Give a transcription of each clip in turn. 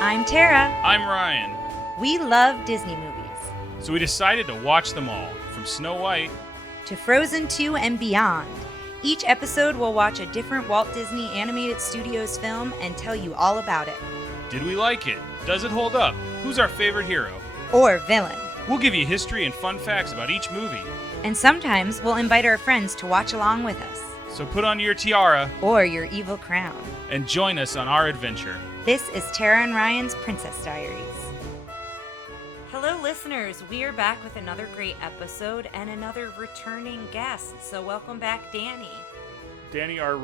I'm Tara. I'm Ryan. We love Disney movies. So we decided to watch them all, from Snow White to Frozen 2 and beyond. Each episode will watch a different Walt Disney Animated Studios film and tell you all about it. Did we like it? Does it hold up? Who's our favorite hero? Or villain. We'll give you history and fun facts about each movie. And sometimes we'll invite our friends to watch along with us. So put on your tiara or your evil crown and join us on our adventure. This is Tara and Ryan's Princess Diaries. Hello, listeners. We are back with another great episode and another returning guest. So welcome back, Dani. Dani, what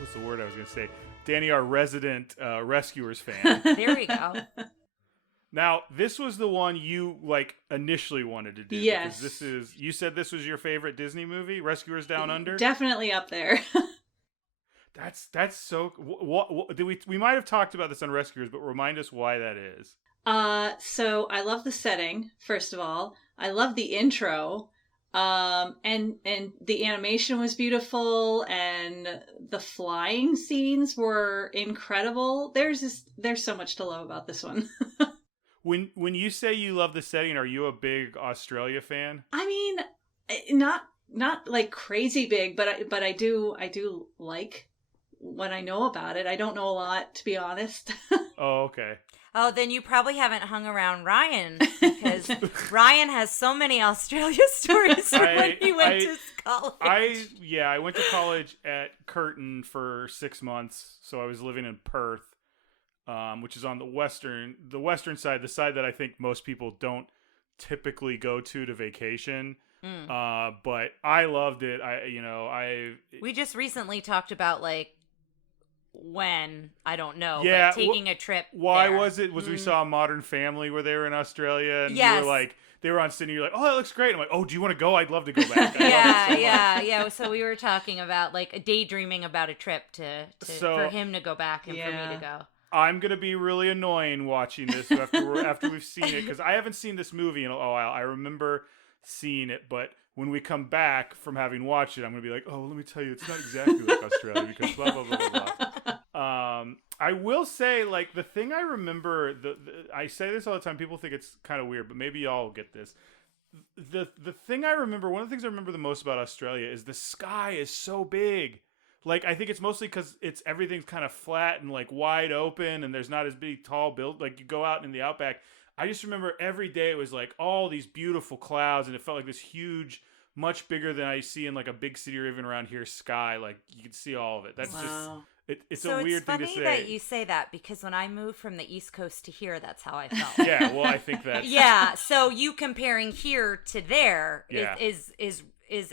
was the word I was going to say? Dani, our resident Rescuers fan. There we go. Now, this was the one you initially wanted to do. Yes. Because you said this was your favorite Disney movie, Rescuers Down Under? Definitely up there. That's so. What we might have talked about this on Rescuers, but remind us why that is. So I love the setting. First of all, I love the intro, and the animation was beautiful, and the flying scenes were incredible. There's so much to love about this one. When you say you love the setting, are you a big Australia fan? I mean, not like crazy big, but I do like what I know about it. I don't know a lot, to be honest. Oh, okay. Oh, then you probably haven't hung around Ryan, because Ryan has so many Australia stories from when he went to college. I went to college at Curtin for 6 months, so I was living in Perth, which is on the western side, the side that I think most people don't typically go to vacation. But I loved it. We just recently talked about when, I don't know, yeah, but taking a trip. Why there. was it? We saw Modern Family where they were in Australia, and yes. you were like, they were on Sydney. You're like, oh, that looks great. I'm like, oh, do you want to go? I'd love to go back. Yeah. So we were talking about daydreaming about a trip for him to go back and for me to go. I'm gonna be really annoying watching this after we've seen it, because I haven't seen this movie in a while. I remember seeing it, but when we come back from having watched it, I'm gonna be like, oh, let me tell you, it's not exactly like Australia because blah blah blah blah blah. I will say, the thing I remember, I say this all the time. People think it's kind of weird, but maybe y'all get this. The thing I remember, one of the things I remember the most about Australia is the sky is so big. I think it's mostly because everything's kind of flat and wide open, and there's not as big tall build. You go out in the Outback. I just remember every day it was all these beautiful clouds, and it felt like this huge, much bigger than I see in a big city or even around here sky. You could see all of it. That's wow. It's a weird thing to say. So it's funny that you say that, because when I moved from the East Coast to here, that's how I felt. Yeah, well, I think that's... Yeah, so you comparing here to there is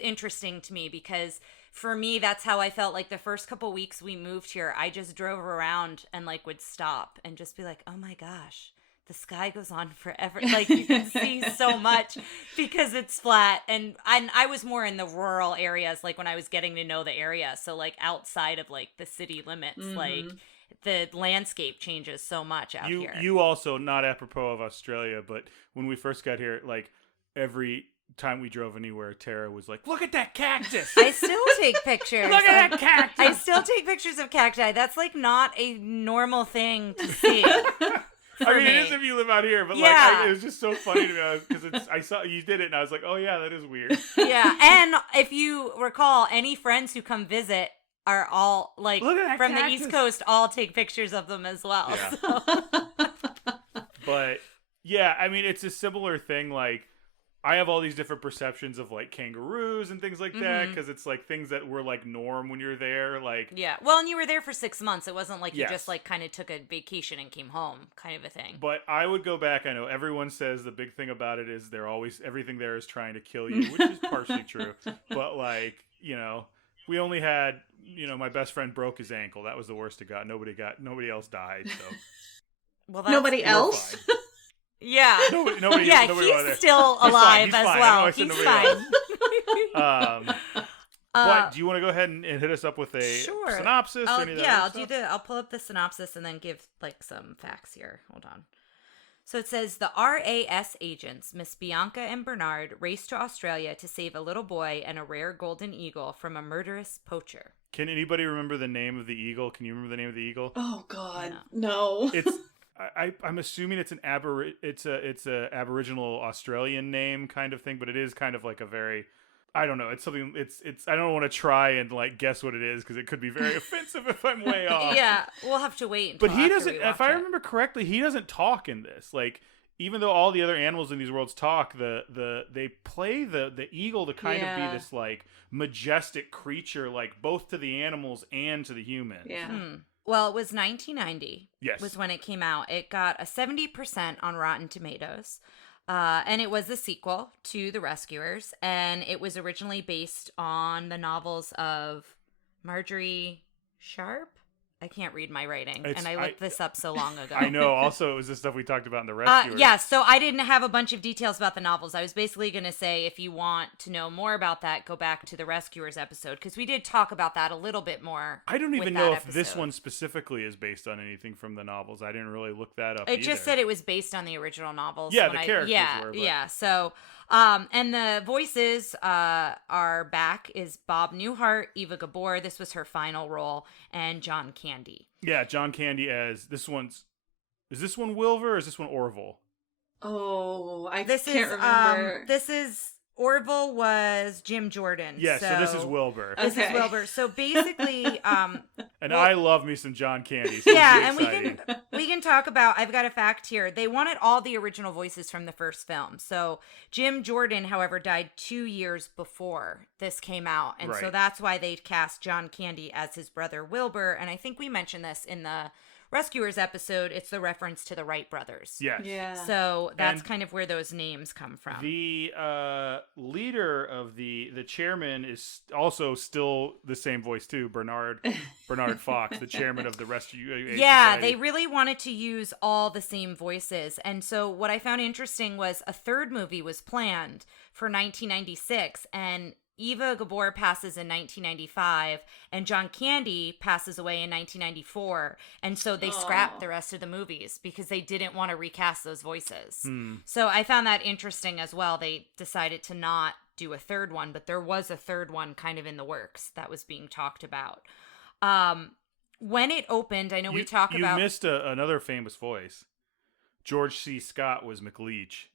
interesting to me, because for me, that's how I felt. The first couple weeks we moved here, I just drove around and would stop and just be like, oh my gosh, the sky goes on forever. You can see so much because it's flat. And I was more in the rural areas, when I was getting to know the area. So outside of the city limits, the landscape changes so much out here. You also, not apropos of Australia, but when we first got here, every time we drove anywhere, Tara was like, look at that cactus. I still take pictures. Look at that cactus. I still take pictures of cacti. That's not a normal thing to see. It is if you live out here, but it was just so funny to me because I saw you did it, and I was like, "Oh yeah, that is weird." Yeah, and if you recall, any friends who come visit are all from the East Coast. All take pictures of them as well. Yeah. So. But yeah, it's a similar thing. I have all these different perceptions of kangaroos and things like that, because it's things that were norm when you're there. Yeah, well, and you were there for 6 months. It wasn't you yes. just kind of took a vacation and came home, kind of a thing. But I would go back. I know everyone says the big thing about it is everything there is trying to kill you, which is partially true. But we only had my best friend broke his ankle. That was the worst it got. Nobody else died. So well, nobody else. Yeah. Nobody. Yeah, nobody he's still alive as well. He's fine. But do you want to go ahead and hit us up with a synopsis? Or any of that I'll pull up the synopsis and then give some facts here. Hold on. So it says the RAS agents, Miss Bianca and Bernard, raced to Australia to save a little boy and a rare golden eagle from a murderous poacher. Can anybody remember the name of the eagle? Can you remember the name of the eagle? Oh God, no. It's I'm assuming it's it's a Aboriginal Australian name kind of thing, but it is kind of like a very, I don't know. It's something. It's. I don't want to try and like guess what it is because it could be very offensive if I'm way off. Yeah, we'll have to wait. But he doesn't. If I remember correctly, he doesn't talk in this. Like, even though all the other animals in these worlds talk, they play the eagle to kind of be this like majestic creature, like both to the animals and to the humans. Yeah. Well, it was 1990. Yes. Was when it came out. It got a 70% on Rotten Tomatoes. And it was a sequel to The Rescuers. And it was originally based on the novels of Marjorie Sharp. I can't read my writing. And I looked this up so long ago. I know. Also, it was the stuff we talked about in The Rescuers. Yeah, so I didn't have a bunch of details about the novels. I was basically going to say, if you want to know more about that, go back to the Rescuers episode, because we did talk about that a little bit more. I don't even know if this one specifically is based on anything from the novels. I didn't really look that up. It just said it was based on the original novels. Yeah, the characters were. But... Yeah, so... and the voices are back is Bob Newhart, Eva Gabor, this was her final role, and John Candy. Yeah, John Candy as this one's. Is this one Wilbur or is this one Orville? Oh, I can't remember. This is Orville was Jim Jordan. Yeah, so this is Wilbur. This is Wilbur. So basically, and I love me some John Candy. So yeah, and we can talk about. I've got a fact here. They wanted all the original voices from the first film. So Jim Jordan, however, died 2 years before this came out, and so that's why they cast John Candy as his brother Wilbur. And I think we mentioned this in the Rescuers episode. It's the reference to the Wright brothers. Yes. Yeah. So that's kind of where those names come from. The leader of the chairman is also still the same voice too, Bernard Fox, the chairman of the Rescue. Yeah, Society. they really wanted to use all the same voices. And so what I found interesting was a third movie was planned for 1996, and Eva Gabor passes in 1995, and John Candy passes away in 1994. And so they scrapped the rest of the movies because they didn't want to recast those voices. So I found that interesting as well. They decided to not do a third one, but there was a third one kind of in the works that was being talked about. When it opened, I know we talk about... You missed another famous voice. George C. Scott was McLeach.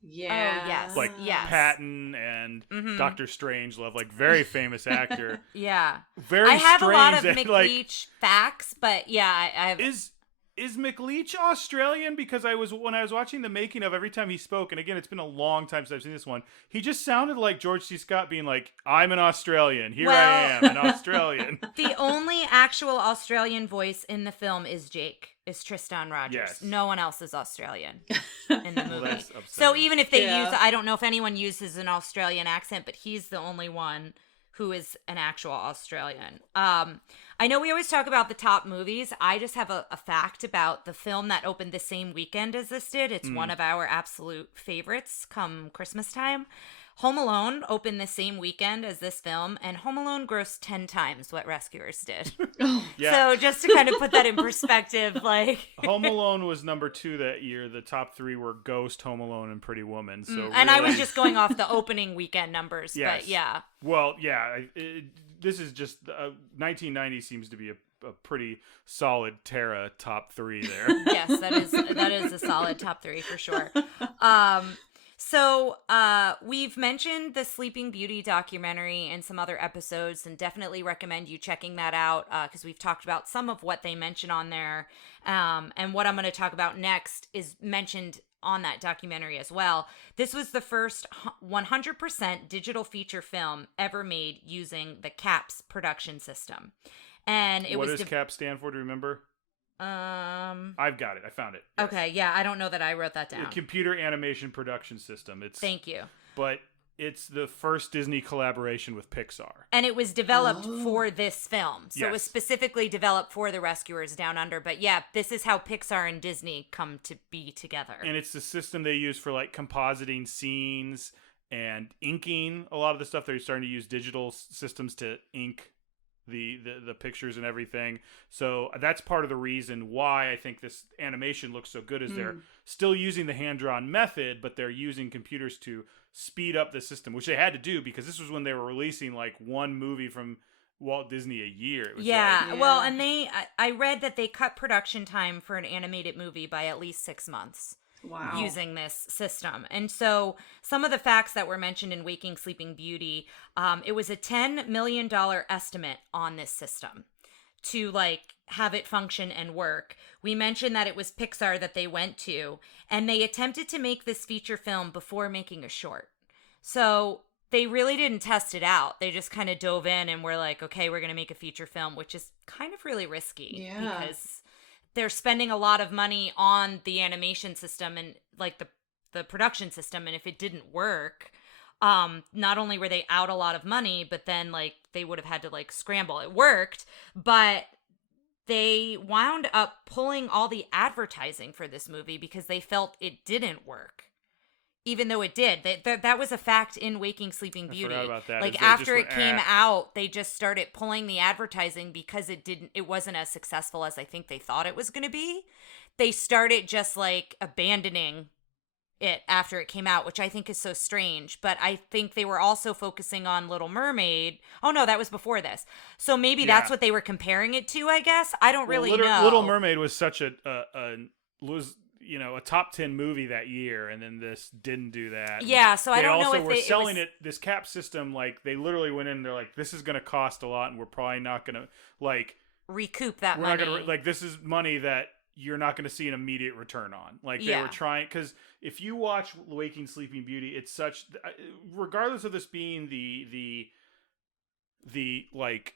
Yeah. Oh, yes. Like Patton and Dr. Strangelove, like very famous actor. Yeah. Very I have strange, a lot of McLeach facts, but yeah, I have... Is McLeach Australian? Because when I was watching the making of, every time he spoke, and again, it's been a long time since I've seen this one, he just sounded like George C. Scott being like, I'm an Australian. Here I am, an Australian. The only actual Australian voice in the film is Jake. Is Tristan Rogers. Yes. No one else is Australian in the movie. Well, so even if they use, I don't know if anyone uses an Australian accent, but he's the only one who is an actual Australian. I know we always talk about the top movies. I just have a fact about the film that opened the same weekend as this did. It's one of our absolute favorites come Christmas time. Home Alone opened the same weekend as this film, and Home Alone grossed 10 times what Rescuers did. Yeah. So just to kind of put that in perspective, like... Home Alone was number 2 that year. The top 3 were Ghost, Home Alone, and Pretty Woman. So and I was just going off the opening weekend numbers, yes. But yeah. Well, yeah, this is just... 1990 seems to be a pretty solid Terra top 3 there. Yes, that is a solid top 3 for sure. So we've mentioned the Sleeping Beauty documentary in some other episodes, and definitely recommend you checking that out because we've talked about some of what they mention on there. And what I'm going to talk about next is mentioned on that documentary as well. This was the first 100% digital feature film ever made using the CAPS production system. And what does CAPS stand for? Do you remember? I've got it. I found it. Yes. Okay, yeah, I don't know that I wrote that down. The Computer Animation Production System. Thank you. But it's the first Disney collaboration with Pixar. And it was developed for this film. So yes. It was specifically developed for the Rescuers Down Under. But yeah, this is how Pixar and Disney come to be together. And it's the system they use for like compositing scenes and inking. A lot of the stuff they're starting to use digital systems to ink the pictures and everything. So that's part of the reason why I think this animation looks so good is they're still using the hand-drawn method, but they're using computers to speed up the system, which they had to do because this was when they were releasing like one movie from Walt Disney a year. It was well, and I read that they cut production time for an animated movie by at least 6 months. Wow. Using this system. And so some of the facts that were mentioned in Waking Sleeping Beauty, it was a $10 million estimate on this system to like have it function and work. We mentioned that it was Pixar that they went to, and they attempted to make this feature film before making a short. So they really didn't test it out. They just kind of dove in and were like, okay, we're going to make a feature film, which is kind of really risky because they're spending a lot of money on the animation system and like the production system. And if it didn't work, not only were they out a lot of money, but then like they would have had to like scramble. It worked, but they wound up pulling all the advertising for this movie because they felt it didn't work. Even though it did. That was a fact in Waking Sleeping Beauty. I forgot about that. Like after it came out, they just started pulling the advertising because it wasn't as successful as I think they thought it was going to be. They started just like abandoning it after it came out, which I think is so strange. But I think they were also focusing on Little Mermaid. Oh no, that was before this. So maybe that's what they were comparing it to, I guess. I don't really know. Little Mermaid was such a top 10 movie that year, and then this didn't do that. Yeah, so I don't know if they also were selling this cap system. Like they literally went in, they're like, "This is going to cost a lot, and we're probably not going to like recoup that money. We're not going to this is money that you're not going to see an immediate return on." Like they were trying, because if you watch Waking Sleeping Beauty, it's such, regardless of this being the like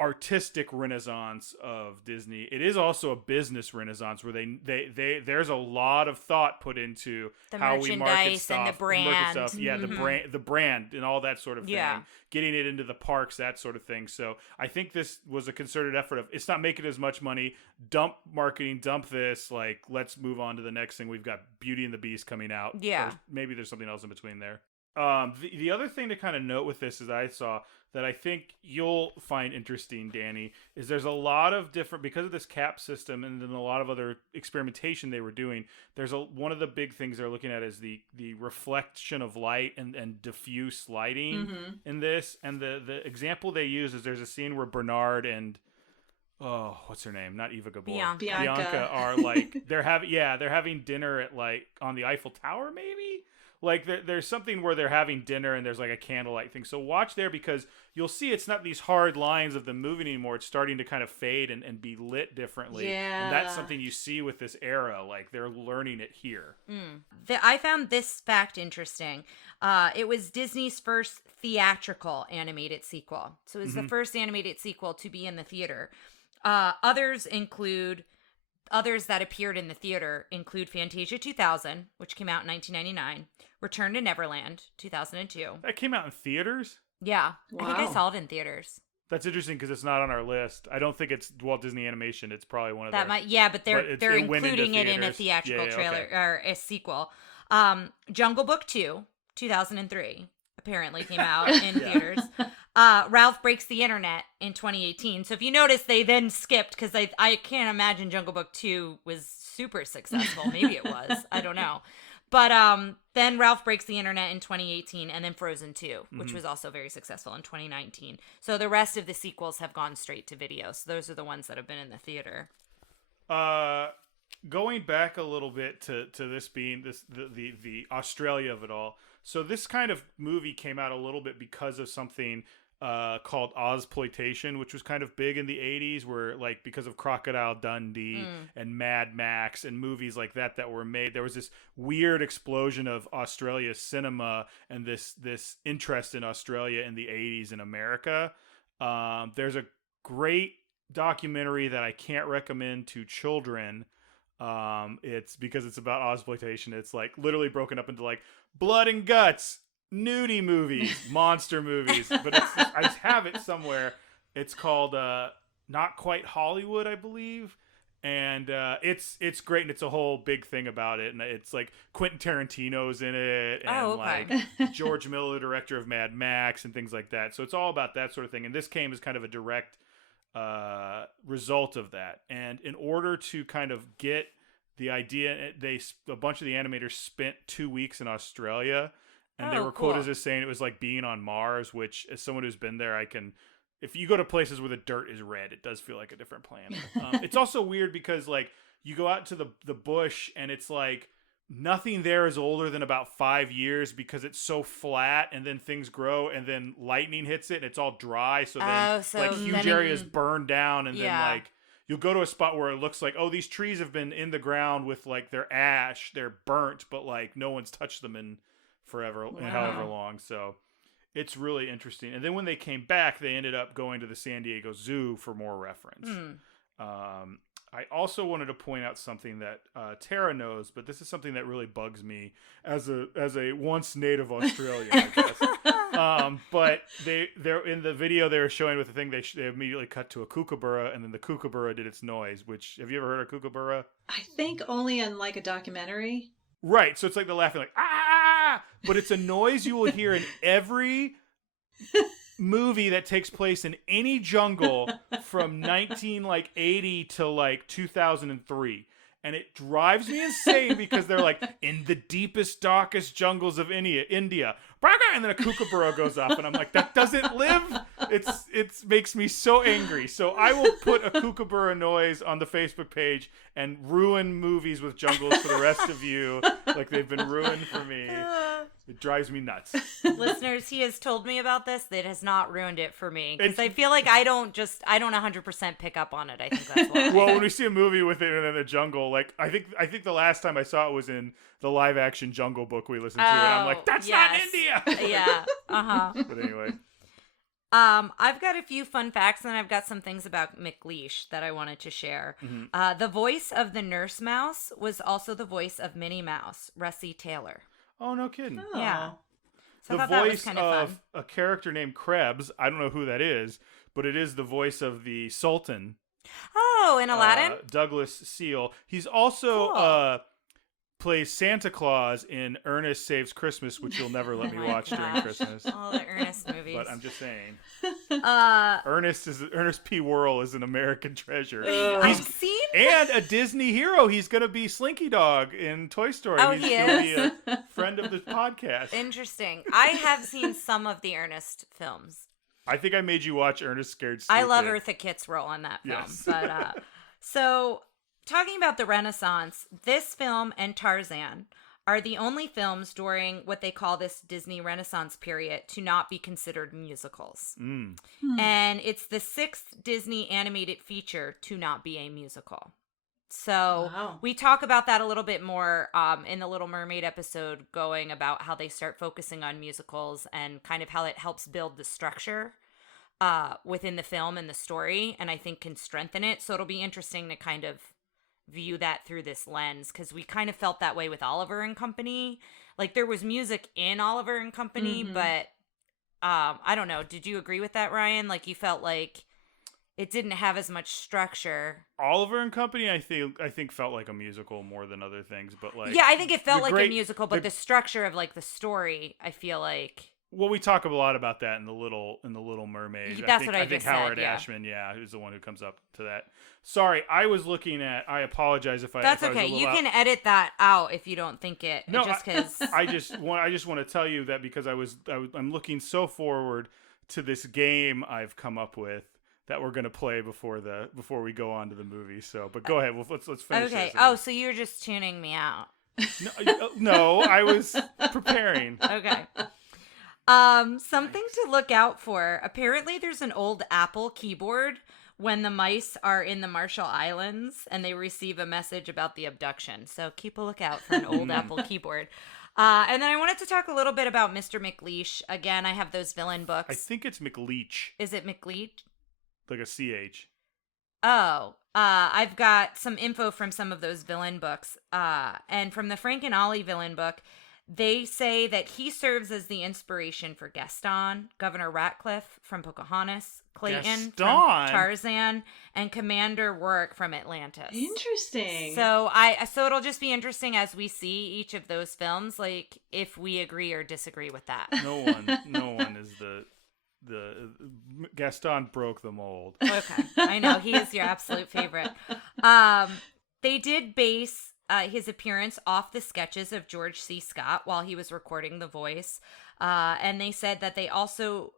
artistic renaissance of Disney, it is also a business renaissance where they there's a lot of thought put into the how we market stuff and the brand. Stuff. Yeah, the brand and all that sort of thing. Getting it into the parks, that sort of thing. So I think this was a concerted effort of, it's not making as much money, dump marketing, dump this, like let's move on to the next thing. We've got Beauty and the Beast coming out. Yeah. Or maybe there's something else in between there. The other thing to kind of note with this is I saw that I think you'll find interesting, Dani, is there's a lot of different, because of this cap system and then a lot of other experimentation they were doing, one of the big things they're looking at is the reflection of light and diffuse lighting in this. And the example they use is there's a scene where Bernard and what's her name? Not Eva Gabor. Bianca are like, they're having dinner at like on the Eiffel Tower, maybe? Like there's something where they're having dinner and there's like a candlelight thing. So watch there, because you'll see it's not these hard lines of them moving anymore. It's starting to kind of fade and be lit differently. Yeah. And that's something you see with this era. Like they're learning it here. I found this fact interesting. It was Disney's first theatrical animated sequel. So it was the first animated sequel to be in the theater. Others that appeared in the theater include Fantasia 2000, which came out in 1999, Return to Neverland, 2002. That came out in theaters? Yeah. Wow. I think I saw it in theaters. That's interesting because it's not on our list. I don't think it's Walt Disney Animation. It's probably one of that their... but they're including it in a theatrical trailer or a sequel. Jungle Book 2, 2003, apparently came out in theaters. Ralph Breaks the Internet in 2018. So if you notice, they then skipped because I can't imagine Jungle Book 2 was super successful. Maybe it was. I don't know. But then Ralph Breaks the Internet in 2018, and then Frozen 2, which was also very successful in 2019. So the rest of the sequels have gone straight to video. So those are the ones that have been in the theater. Going back a little bit to this being the Australia of it all. So this kind of movie came out a little bit because of something called Ozploitation, which was kind of big in the 80s, where like because of Crocodile Dundee and Mad Max and movies like that were made, there was this weird explosion of Australia's cinema and this interest in Australia in the 80s in America. There's a great documentary that I can't recommend to children. It's because it's about Ozploitation. It's like literally broken up into like blood and guts, nudie movies, monster movies, but I just have it somewhere. It's called Not Quite Hollywood, I believe, And it's great, and it's a whole big thing about it, and it's like Quentin Tarantino's in it, and like George Miller, director of Mad Max, and things like that. So it's all about that sort of thing. And this came as kind of a direct result of that. And in order to kind of get the idea, a bunch of the animators spent 2 weeks in Australia, and they were quoted as saying it was like being on Mars. Which, as someone who's been there, if you go to places where the dirt is red, it does feel like a different planet. It's also weird because like you go out to the bush and it's like nothing there is older than about 5 years because it's so flat, and then things grow, and then lightning hits it and it's all dry. So then like huge areas burn down, and then like you'll go to a spot where it looks like, oh, these trees have been in the ground with like their ash, they're burnt, but like no one's touched them in forever, however long. So it's really interesting. And then when they came back, they ended up going to the San Diego Zoo for more reference. I also wanted to point out something that Tara knows, but this is something that really bugs me as a once native Australian, I guess. But they're in the video they were showing with the thing, they immediately cut to a kookaburra, and then the kookaburra did its noise. Which, have you ever heard of kookaburra? I think only in like a documentary. Right, so it's like the laughing, like ah, but it's a noise you will hear in every movie that takes place in any jungle from 1980 to like 2003, and it drives me insane because they're like in the deepest, darkest jungles of India, and then a kookaburra goes off, and I'm like, that doesn't live. It makes me so angry. So I will put a kookaburra noise on the Facebook page and ruin movies with jungles for the rest of you, like they've been ruined for me. It drives me nuts. Listeners, he has told me about this. That has not ruined it for me. Because I feel like I don't 100% pick up on it. I think that's why. Well, when we see a movie with it in the jungle, like I think the last time I saw it was in the live action Jungle Book we listened to, and I'm like, that's not India. Yeah. But anyway. I've got a few fun facts, and I've got some things about McLeish that I wanted to share. Mm-hmm. The voice of the nurse mouse was also the voice of Minnie Mouse, Russie Taylor. Oh, no kidding. Oh. Yeah. So the voice of a character named Krebs, I don't know who that is, but it is the voice of the Sultan. Oh, in Aladdin? Douglas Seal. He's also plays Santa Claus in Ernest Saves Christmas, which you'll never let me watch during Christmas. All the Ernest movies. But I'm just saying. Ernest P. Worrell is an American treasure. I've seen and a Disney hero. He's going to be Slinky Dog in Toy Story. Oh, He'll be a friend of the podcast. Interesting. I have seen some of the Ernest films. I think I made you watch Ernest Scared Stupid. I love Eartha Kitt's role in that film. Yes. But so talking about the Renaissance, this film and Tarzan are the only films during what they call this Disney Renaissance period to not be considered musicals. And it's the 6th Disney animated feature to not be a musical. So we talk about that a little bit more in the Little Mermaid episode, going about how they start focusing on musicals and kind of how it helps build the structure within the film and the story, and I think can strengthen it. So it'll be interesting to kind of view that through this lens, because we kind of felt that way with Oliver and Company. Like, there was music in Oliver and Company, but I don't know. Did you agree with that, Ryan? Like, you felt like it didn't have as much structure. Oliver and Company, I think felt like a musical more than other things, but like, yeah, I think it felt like a musical, but the structure of like the story, I feel like. Well, we talk a lot about that in the Little Mermaid. That's what I think Howard said, Ashman, who's the one who comes up to that. Sorry, I was looking at. I apologize if I. That's if I okay. was You can edit that out if you don't think it. No, just because. I just want to tell you that because I'm looking so forward to this game I've come up with that we're gonna play before we go on to the movie. So, but go ahead. Well, let's finish. Okay. This. Oh, so you're just tuning me out. No, I was preparing. Okay. Something to look out for. Apparently there's an old Apple keyboard when the mice are in the Marshall Islands and they receive a message about the abduction. So keep a lookout for an old Apple keyboard. And then I wanted to talk a little bit about Mr. McLeish. Again, I have those villain books. I think it's McLeach. Is it McLeish? Like a CH. Oh, I've got some info from some of those villain books. And from the Frank and Ollie villain book, They say that he serves as the inspiration for Gaston, Governor Ratcliffe from Pocahontas, Clayton from Tarzan, and Commander Rourke from Atlantis. Interesting. So it'll just be interesting as we see each of those films, like if we agree or disagree with that. No one is the Gaston broke the mold. Okay, I know he is your absolute favorite. They did base his appearance off the sketches of George C. Scott while he was recording the voice. And they said that they also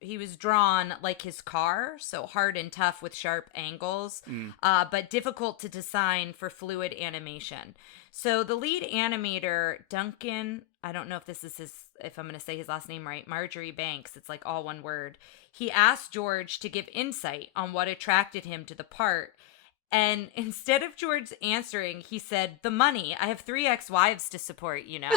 he was drawn like his car, so hard and tough with sharp angles, but difficult to design for fluid animation. So the lead animator, Duncan, I don't know if I'm going to say his last name right, Marjorie Banks, it's like all one word. He asked George to give insight on what attracted him to the part. And instead of George answering, he said, "The money. I have 3 ex-wives to support, you know."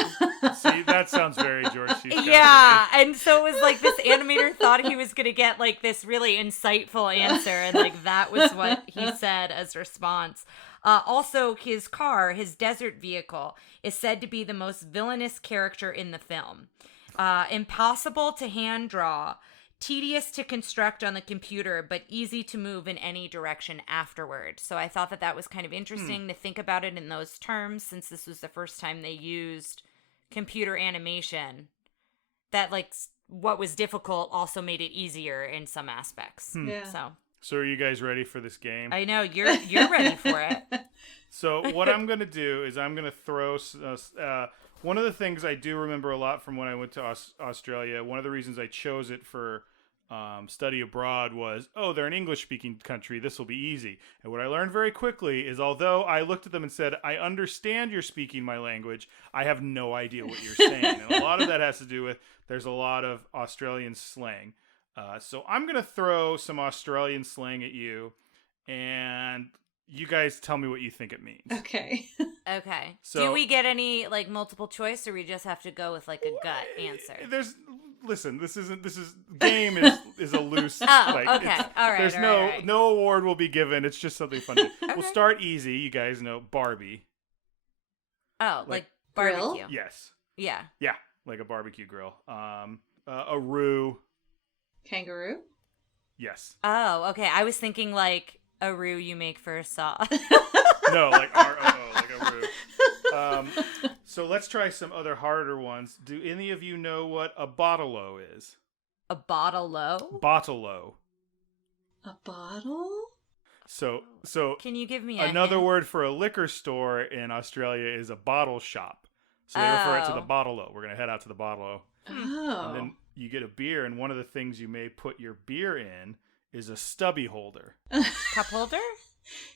See, that sounds very George C. Scott. Yeah, and so it was like this animator thought he was going to get like this really insightful answer, and like that was what he said as response. Also, his car, his desert vehicle, is said to be the most villainous character in the film. Impossible to hand draw. Tedious to construct on the computer, but easy to move in any direction afterward. So I thought that was kind of interesting to think about it in those terms, since this was the first time they used computer animation. That like what was difficult also made it easier in some aspects. Yeah. So are you guys ready for this game? I know you're ready for it. So what I'm gonna do is I'm gonna throw. One of the things I do remember a lot from when I went to Australia, one of the reasons I chose it for study abroad was, they're an English-speaking country, this will be easy. And what I learned very quickly is, although I looked at them and said, I understand you're speaking my language, I have no idea what you're saying. And a lot of that has to do with, there's a lot of Australian slang. So I'm going to throw some Australian slang at you, and you guys tell me what you think it means. Okay. Okay. So, do we get any like multiple choice, or we just have to go with like a gut answer? Game is a loose. Okay. All right. There's no award will be given. It's just something fun. Okay. We'll start easy. You guys know Barbie. Oh, like barbecue. Yes. Yeah. Yeah, like a barbecue grill. A roux. Kangaroo? Yes. Oh, okay. I was thinking like a roux you make for a sauce. No, like R-O-O, like a roux. So let's try some other harder ones. Do any of you know what a bottle-o is? A bottle-o? Bottle-o. A bottle? So can you give me another hint? word for a liquor store in Australia is a bottle shop. So they refer it to the bottle-o. We're going to head out to the bottle-o. Oh. And then you get a beer, and one of the things you may put your beer in is a stubby holder. Cup holder?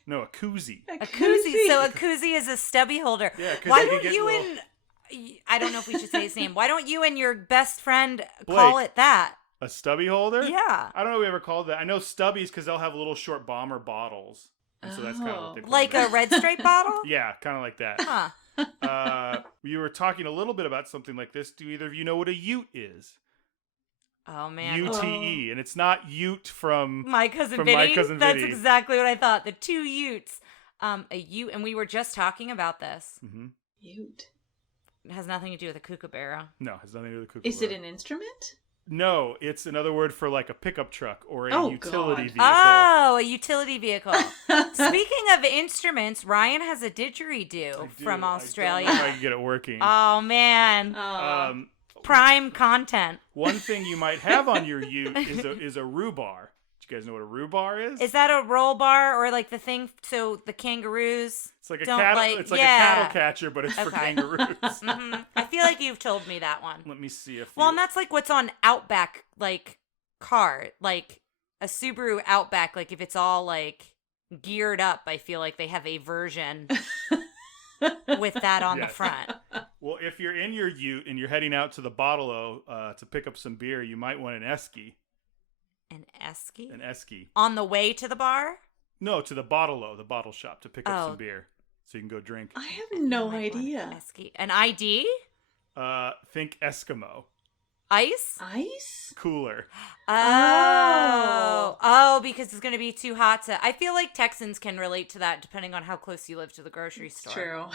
No, a koozie. A koozie. So a koozie is a stubby holder. Yeah, why don't you and I don't know if we should say his name. Why don't you and your best friend call it that? A stubby holder? Yeah. I don't know if we ever called that. I know stubbies because they'll have little short bomber bottles. And so that's kind of what they put like in a Red Stripe bottle? Yeah, kind of like that. Huh. You were talking a little bit about something like this. Do either of you know what a ute is? Oh, man. UTE. And it's not Ute from My Cousin from Vinny. My Cousin That's Vinny. exactly what I thought. The 2 Utes. A ute, and we were just talking about this. Mm-hmm. Ute. It has nothing to do with a kookaburra. No, it has nothing to do with a kookaburra. Is it an instrument? No, it's another word for like a pickup truck or a utility vehicle. Oh, a utility vehicle. Speaking of instruments, Ryan has a didgeridoo from Australia. I don't know if I can get it working. Oh, man. Prime content. One thing you might have on your ute is a rhubarb. Do you guys know what a rhubarb is? Is that a roll bar or like the thing so the kangaroos It's like a don't cattle. like, It's like a cattle catcher, but it's for Okay. kangaroos. Mm-hmm. I feel like you've told me that one. Let me see if. Well, and that's like what's on Outback like car, like a Subaru Outback. Like if it's all like geared up, I feel like they have a version with that on the front. Well, if you're in your ute and you're heading out to the bottle-o to pick up some beer, you might want an esky. An esky? An esky. On the way to the bar? No, to the bottle-o, the bottle shop, to pick up some beer. So you can go drink. I have no idea. Esky. An ID? Think Eskimo. Ice? Ice? Cooler. Oh, because it's going to be too hot to... I feel like Texans can relate to that depending on how close you live to the grocery store. True.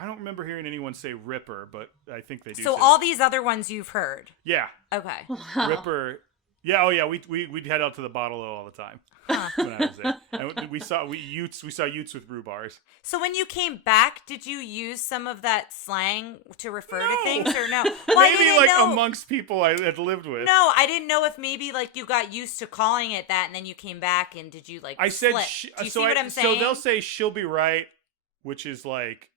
I don't remember hearing anyone say Ripper, but I think they do. So all these other ones you've heard. Yeah. Okay. Wow. Ripper. Yeah. Oh yeah. We'd head out to the bottle all the time when I was there, and we saw Utes with brew bars. So when you came back, did you use some of that slang to refer to things, or no? Maybe like amongst people I had lived with. No, I didn't know if maybe like you got used to calling it that, and then you came back, and did you like? I said. Do you see what I'm saying? So they'll say she'll be right, which is like,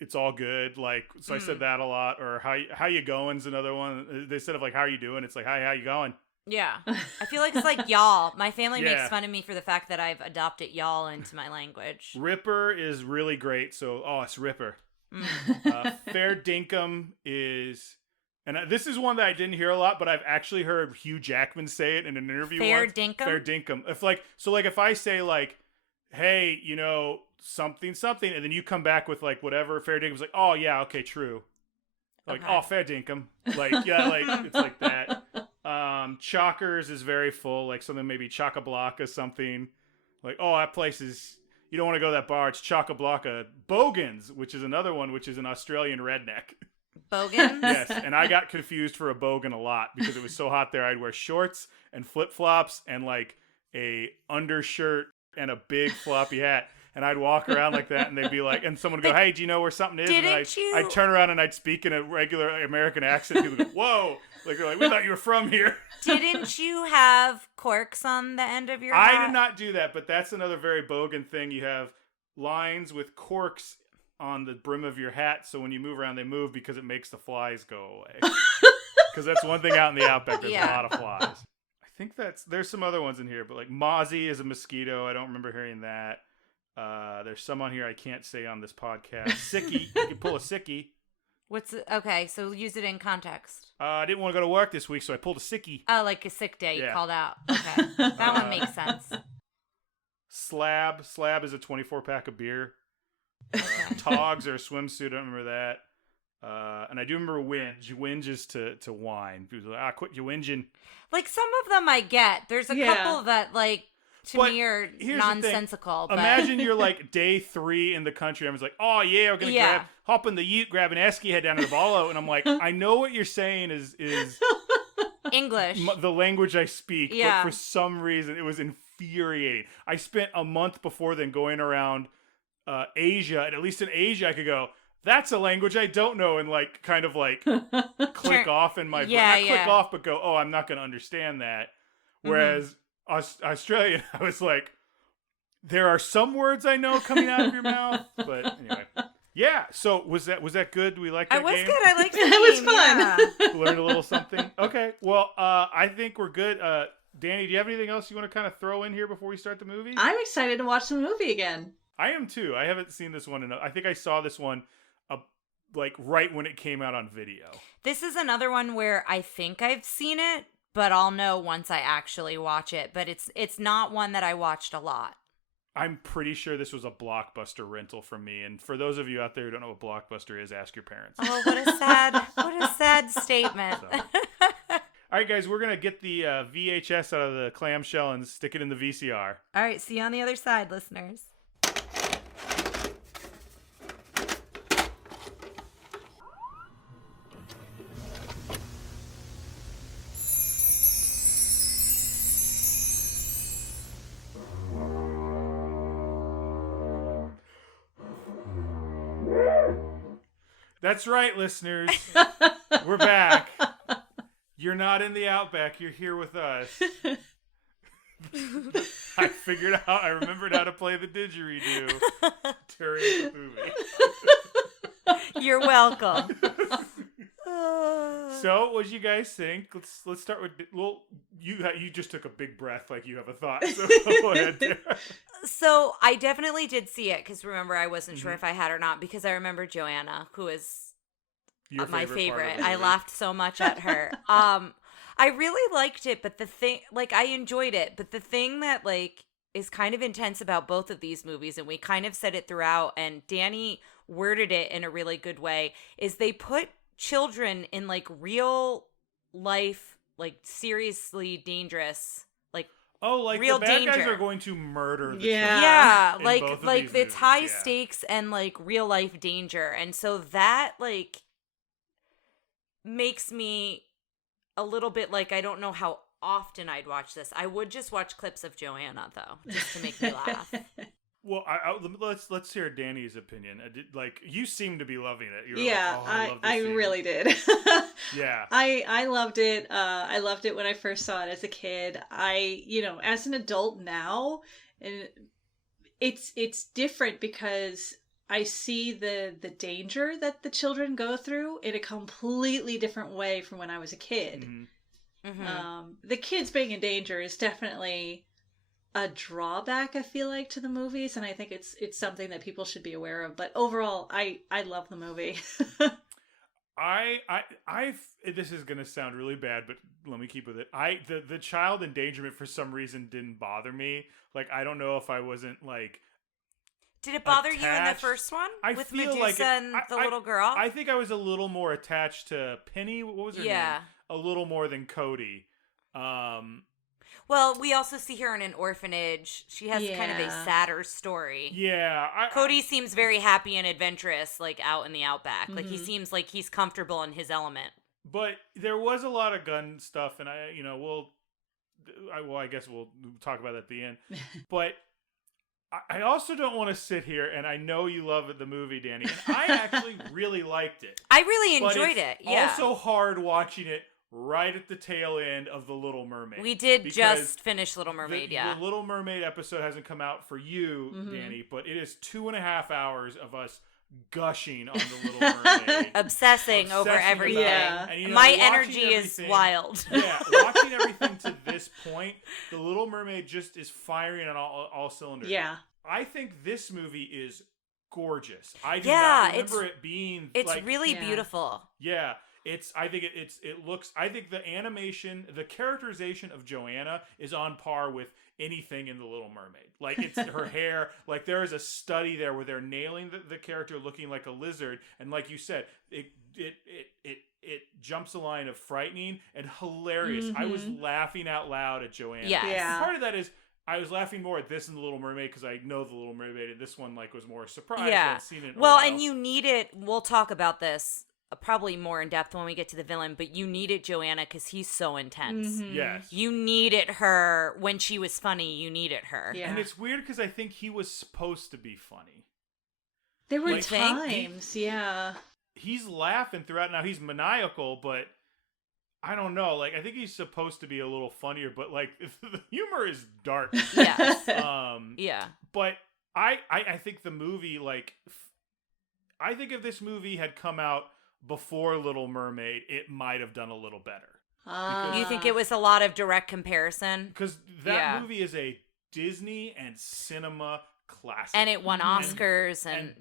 it's all good. Like, so I said that a lot. Or how you going's another one. Instead of like how are you doing, it's like hi, how you going? Yeah. I feel like it's like y'all. My family makes fun of me for the fact that I've adopted y'all into my language. Ripper is really great. So, it's Ripper. Fair dinkum is, and this is one that I didn't hear a lot, but I've actually heard Hugh Jackman say it in an interview once. Fair dinkum? If I say like, hey, something, and then you come back with like whatever, fair dinkum's like, oh yeah, okay, true. Like, oh, fair dinkum. Like, yeah, like, it's like that. Chalkers is very full, like something maybe Chocablocka something. Like, oh, that place is, you don't want to go to that bar, it's Chocablocka. Bogans, which is another one, which is an Australian redneck. Bogans? Yes, and I got confused for a bogan a lot because it was so hot there. I'd wear shorts and flip-flops and like a undershirt and a big floppy hat. And I'd walk around like that, and they'd be like, and someone would go, hey, do you know where something is? And I'd turn around and I'd speak in a regular American accent. People would go, whoa. Like, they're like, we thought you were from here. Didn't you have corks on the end of your hat? I did not do that, but that's another very bogan thing. You have lines with corks on the brim of your hat, so when you move around, they move because it makes the flies go away. Because that's one thing out in the Outback. There's a lot of flies. I think there's some other ones in here, but like mozzie is a mosquito. I don't remember hearing that. There's some on here I can't say on this podcast. Sickie, you can pull a sickie. Okay, so use it in context. I didn't want to go to work this week, so I pulled a sickie. Oh, like a sick day. You called out. Okay, that one makes sense. Slab is a 24-pack of beer. Togs are a swimsuit. I don't remember that. And I do remember whinge. Whinge is to whine. People are like, quit your whinging. Like some of them I get. There's a couple that like. To me are nonsensical. But... Imagine you're like day 3 in the country. Everyone's like, oh yeah, we're going to hop in the ute, grab an esky, head down to the Volo. And I'm like, I know what you're saying is English. The language I speak. But for some reason, it was infuriating. I spent a month before then going around Asia. And at least in Asia, I could go, that's a language I don't know. And like, kind of like click off in my brain. Not click off, but go, oh, I'm not going to understand that. Whereas... Australian, I was like, there are some words I know coming out of your mouth, but anyway. Yeah, so was that good? Do we like that game? It was good. I liked it. It was fun. Yeah. Learned a little something. Okay, well, I think we're good. Dani, do you have anything else you want to kind of throw in here before we start the movie? I'm excited to watch the movie again. I am too. I haven't seen this one I think I saw this one like right when it came out on video. This is another one where I think I've seen it, but I'll know once I actually watch it. But it's not one that I watched a lot. I'm pretty sure this was a Blockbuster rental from me. And for those of you out there who don't know what Blockbuster is, ask your parents. Oh, what a sad statement. So. All right, guys, we're going to get the VHS out of the clamshell and stick it in the VCR. All right, see you on the other side, listeners. That's right, listeners. We're back. You're not in the Outback. You're here with us. I remembered how to play the didgeridoo during the movie. You're welcome. So, what did you guys think? Let's start with you just took a big breath like you have a thought. So go ahead, Tara. So I definitely did see it because remember I wasn't sure if I had or not because I remember Joanna, who is my favorite. I laughed so much at her. I really liked it, but the thing, like, I enjoyed it, but the thing that like is kind of intense about both of these movies, and we kind of said it throughout, and Dani worded it in a really good way, is they put children in like real life, like seriously dangerous, like Oh, like real the bad danger. guys are going to murder the Yeah, children. like it's high stakes and like real life danger, and so that like makes me a little bit like I don't know how often I'd watch this. I would just watch clips of Joanna though, just to make me laugh. Well, let's hear Dani's opinion. Like you seem to be loving it. I love this scene. Really did. Yeah, I loved it. I loved it when I first saw it as a kid. As an adult now, and it's different because I see the danger that the children go through in a completely different way from when I was a kid. The kids being in danger is definitely a drawback, I feel like, to the movies, and I think it's something that people should be aware of. But overall, I love the movie. This is gonna sound really bad, but let me keep with it. The child endangerment for some reason didn't bother me. Like I don't know if I wasn't like. Did it bother you in the first one with Medusa and the little girl? I think I was a little more attached to Penny. What was her name? A little more than Cody. Well, we also see her in an orphanage. She has kind of a sadder story. Yeah. Cody seems very happy and adventurous, like out in the Outback. Like he seems like he's comfortable in his element. But there was a lot of gun stuff, and I guess we'll talk about that at the end. But I also don't want to sit here, and I know you love the movie, Dani, and I actually really liked it. I really enjoyed it. Yeah. Also hard watching it right at the tail end of The Little Mermaid. We did just finish Little Mermaid, The Little Mermaid episode hasn't come out for you, Dani, but it is 2.5 hours of us gushing on The Little Mermaid. Obsessing over everything. Yeah. And, my energy is wild. Yeah, watching everything to this point, The Little Mermaid just is firing on all cylinders. Yeah. I think this movie is gorgeous. I do not remember it being It's really beautiful. Yeah. I think the animation, the characterization of Joanna is on par with anything in The Little Mermaid. Like it's her hair, like there is a study there where they're nailing the character looking like a lizard, and like you said, it jumps a line of frightening and hilarious. I was laughing out loud at Joanna. Yeah. Part of that is I was laughing more at this than The Little Mermaid because I know The Little Mermaid, and this one like was more a surprise. Yeah. I hadn't seen it in a while. and you need it. We'll talk about this probably more in depth when we get to the villain, but you needed Joanna because he's so intense. Yes. You needed her when she was funny. You needed her. Yeah. And it's weird because I think he was supposed to be funny. There were times, He's laughing throughout. Now he's maniacal, but I don't know. Like I think he's supposed to be a little funnier, but like the humor is dark. Yes. Yeah. But I think the movie, like, I think if this movie had come out before Little Mermaid, it might have done a little better. You think it was a lot of direct comparison? Because that movie is a Disney and cinema classic. And it won Oscars, and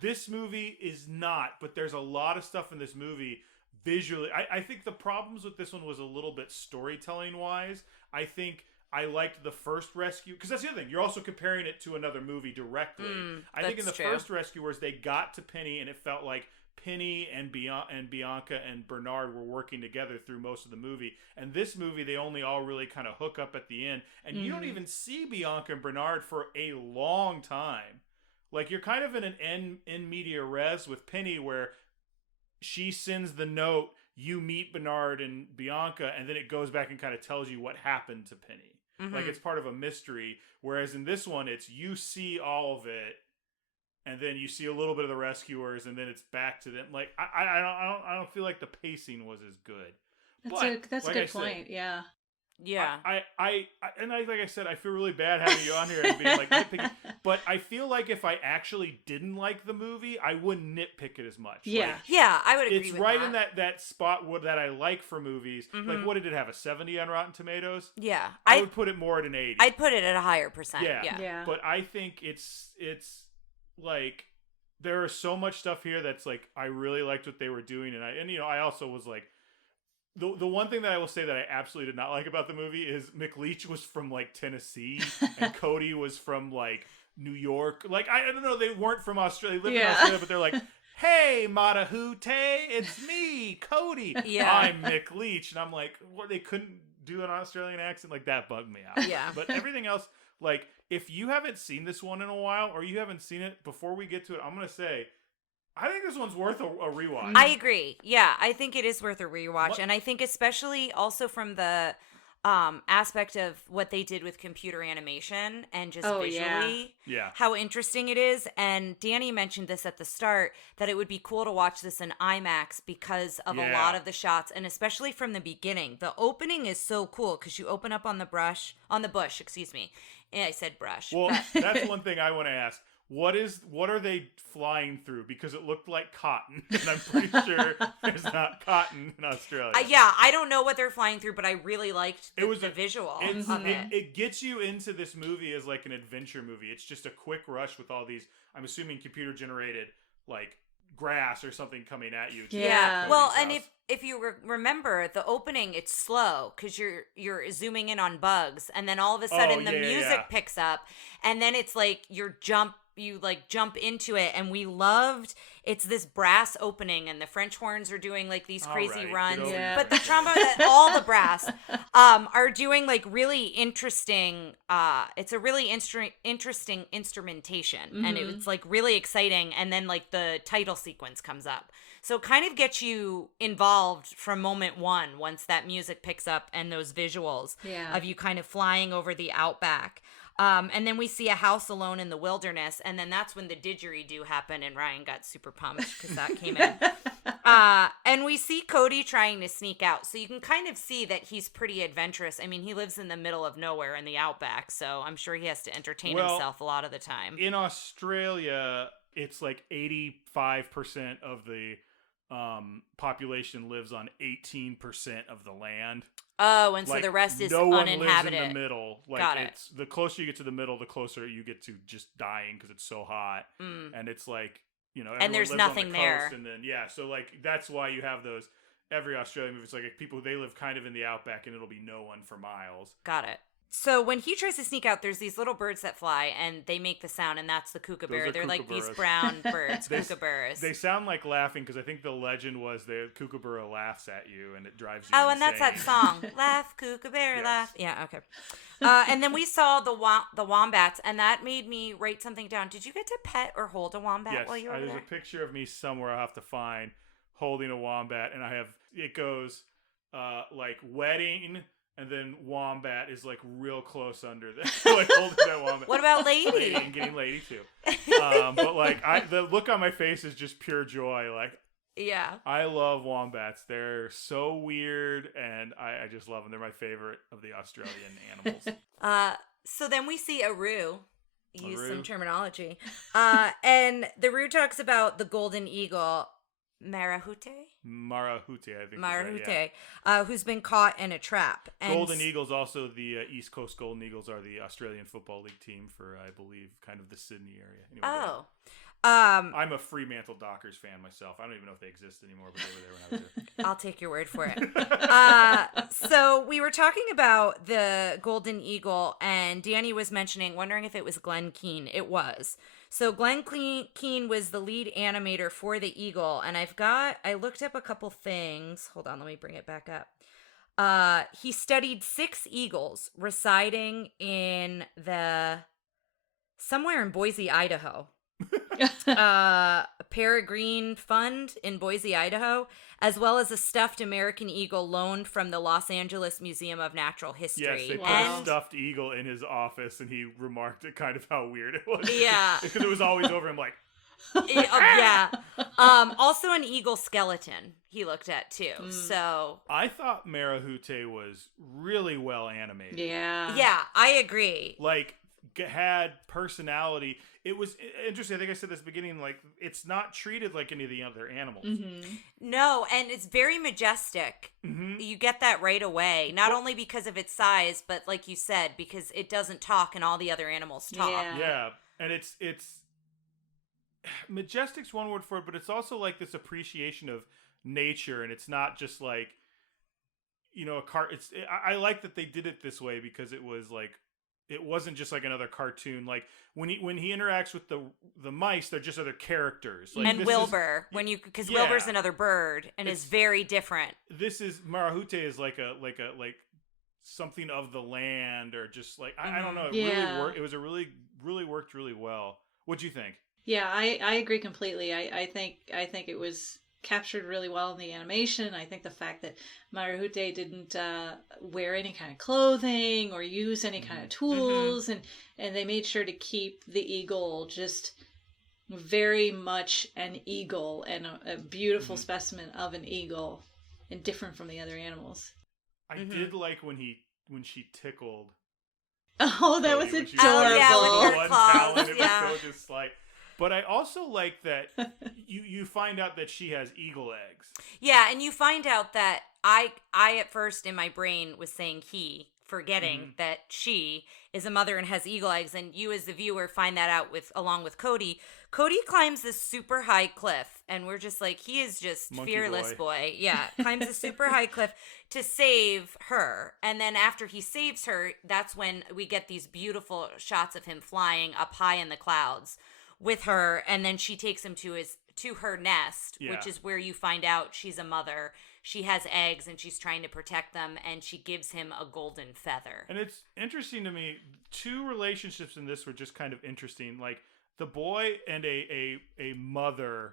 This movie is not, but there's a lot of stuff in this movie visually. I think the problems with this one was a little bit storytelling-wise. I think I liked the first Rescue, because that's the other thing. You're also comparing it to another movie directly. I think in the first Rescuers, they got to Penny, and it felt like Penny and Bianca and Bernard were working together through most of the movie. And this movie, they only all really kind of hook up at the end. And you don't even see Bianca and Bernard for a long time. Like, you're kind of in an in media res with Penny, where she sends the note, you meet Bernard and Bianca, and then it goes back and kind of tells you what happened to Penny. Like, it's part of a mystery. Whereas in this one, it's you see all of it, and then you see a little bit of the rescuers, and then it's back to them. Like I don't feel like the pacing was as good. That's a good point. Yeah. And like I said, I feel really bad having you on here and being like nitpicking. But I feel like if I actually didn't like the movie, I wouldn't nitpick it as much. Yeah. Like, I would agree. It's right in that spot that I like for movies. Like, what did it have? A 70 on Rotten Tomatoes? Yeah. I would put it more at an 80. I'd put it at a higher percent. Yeah. But I think it's like there is so much stuff here that's like I really liked what they were doing, and I also was like the one thing that I will say that I absolutely did not like about the movie is McLeach was from like Tennessee and Cody was from like New York. Like I don't know, they weren't from Australia. They lived in Australia, but they're like hey, Matahute, it's me, Cody. Yeah. I'm Nick Leach. And I'm like, what, they couldn't do an Australian accent? Like, that bugged me out. Yeah. But everything else, like, if you haven't seen this one in a while, or you haven't seen it, before we get to it, I'm going to say, I think this one's worth a rewatch. I agree. Yeah, I think it is worth a rewatch. And I think especially also from the aspect of what they did with computer animation and just visually, how interesting it is. And Dani mentioned this at the start, that it would be cool to watch this in IMAX because of a lot of the shots, and especially from the beginning. The opening is so cool because you open up on the bush, excuse me. Yeah, I said brush. Well, that's one thing I want to ask. What are they flying through? Because it looked like cotton, and I'm pretty sure there's not cotton in Australia. I don't know what they're flying through, but I really liked the visual of it. It gets you into this movie as like an adventure movie. It's just a quick rush with all these, I'm assuming, computer generated like grass or something coming at you. Yeah. Well, and if you remember the opening, it's slow because you're zooming in on bugs, and then all of a sudden the music picks up, and then it's like you jump into it, and we loved it's this brass opening, and the French horns are doing like these crazy runs, but the trombone, all the brass are doing like really interesting. It's a really interesting instrumentation, and it's like really exciting. And then like the title sequence comes up, so it kind of gets you involved from moment one. Once that music picks up and those visuals of you kind of flying over the outback. And then we see a house alone in the wilderness, and then that's when the didgeridoo happened, and Ryan got super pumped because that came in. And we see Cody trying to sneak out, so you can kind of see that he's pretty adventurous. I mean, he lives in the middle of nowhere in the outback, so I'm sure he has to entertain himself a lot of the time. In Australia, it's like 85% of the population lives on 18% of the land. Oh, and like, so the rest is uninhabited. No one lives in the middle. Like, got it. It's the closer you get to the middle, the closer you get to just dying because it's so hot. And it's like, you know, and there's nothing there. And then so like that's why you have those. Every Australian movie, it's like people, they live kind of in the outback, and it'll be no one for miles. Got it. So when he tries to sneak out, there's these little birds that fly, and they make the sound, and that's the kookaburra. They're like these brown birds, kookaburras. They sound like laughing because I think the legend was the kookaburra laughs at you, and it drives you insane. And that's that song, Laugh, Kookaburra, Laugh. Yeah, okay. And then we saw the wombats, and that made me write something down. Did you get to pet or hold a wombat while you were there? There's a picture of me somewhere I'll have to find holding a wombat, and it goes like wedding. And then wombat is like real close under there, like holding that wombat. What about lady? And getting lady too. But like the look on my face is just pure joy. Like, I love wombats. They're so weird, and I just love them. They're my favorite of the Australian animals. So then we see a roo. Use some terminology. And the roo talks about the golden eagle. Marahute, I think. Marahute, who's been caught in a trap. And Golden Eagles, also the East Coast Golden Eagles, are the Australian Football League team for, I believe, kind of the Sydney area. Anyway, I'm a Fremantle Dockers fan myself. I don't even know if they exist anymore, but they were there when I was there. I'll take your word for it. So we were talking about the Golden Eagle, and Dani was wondering if it was Glenn Keane. It was. So Glenn Keane was the lead animator for the Eagle, and I looked up a couple things. Hold on, let me bring it back up. He studied 6 eagles residing in somewhere in Boise, Idaho. Peregrine Fund in Boise, Idaho, as well as a stuffed American eagle loaned from the Los Angeles Museum of Natural History. Yes, they put a stuffed eagle in his office, and he remarked at kind of how weird it was. Yeah. Because it was always over him like... Also an eagle skeleton he looked at too. So I thought Marahute was really well animated. Yeah, I agree. Like, had personality. It was interesting. I think I said this at the beginning, like, it's not treated like any of the other animals. No, and it's very majestic. You get that right away. Not only because of its size, but like you said, because it doesn't talk and all the other animals talk. Yeah. And it's majestic's one word for it, but it's also like this appreciation of nature, and it's not just like, you know, I like that they did it this way because it was like, it wasn't just like another cartoon. Like when he interacts with the mice, they're just other characters. Like, and Wilbur, because Wilbur's another bird and is very different. This is Marahute is like something of the land, or just like I don't know. It really worked. It was really worked really well. What'd you think? Yeah, I agree completely. I think it was captured really well in the animation. I think the fact that Marahute didn't wear any kind of clothing or use any kind of tools, and they made sure to keep the eagle just very much an eagle, and a beautiful specimen of an eagle, and different from the other animals. I did like when she tickled. Oh, that was adorable. Oh, yeah, with her claws. It was so just like. But I also like that you find out that she has eagle eggs. Yeah, and you find out that I at first in my brain was saying he, forgetting that she is a mother and has eagle eggs, and you as the viewer find that out along with Cody. Cody climbs this super high cliff, and we're just like, he is just Monkey fearless boy. Yeah, climbs a super high cliff to save her. And then after he saves her, that's when we get these beautiful shots of him flying up high in the clouds with her, and then she takes him to her nest, which is where you find out she's a mother. She has eggs, and she's trying to protect them, and she gives him a golden feather. And it's interesting to me, two relationships in this were just kind of interesting. Like, the boy and a mother,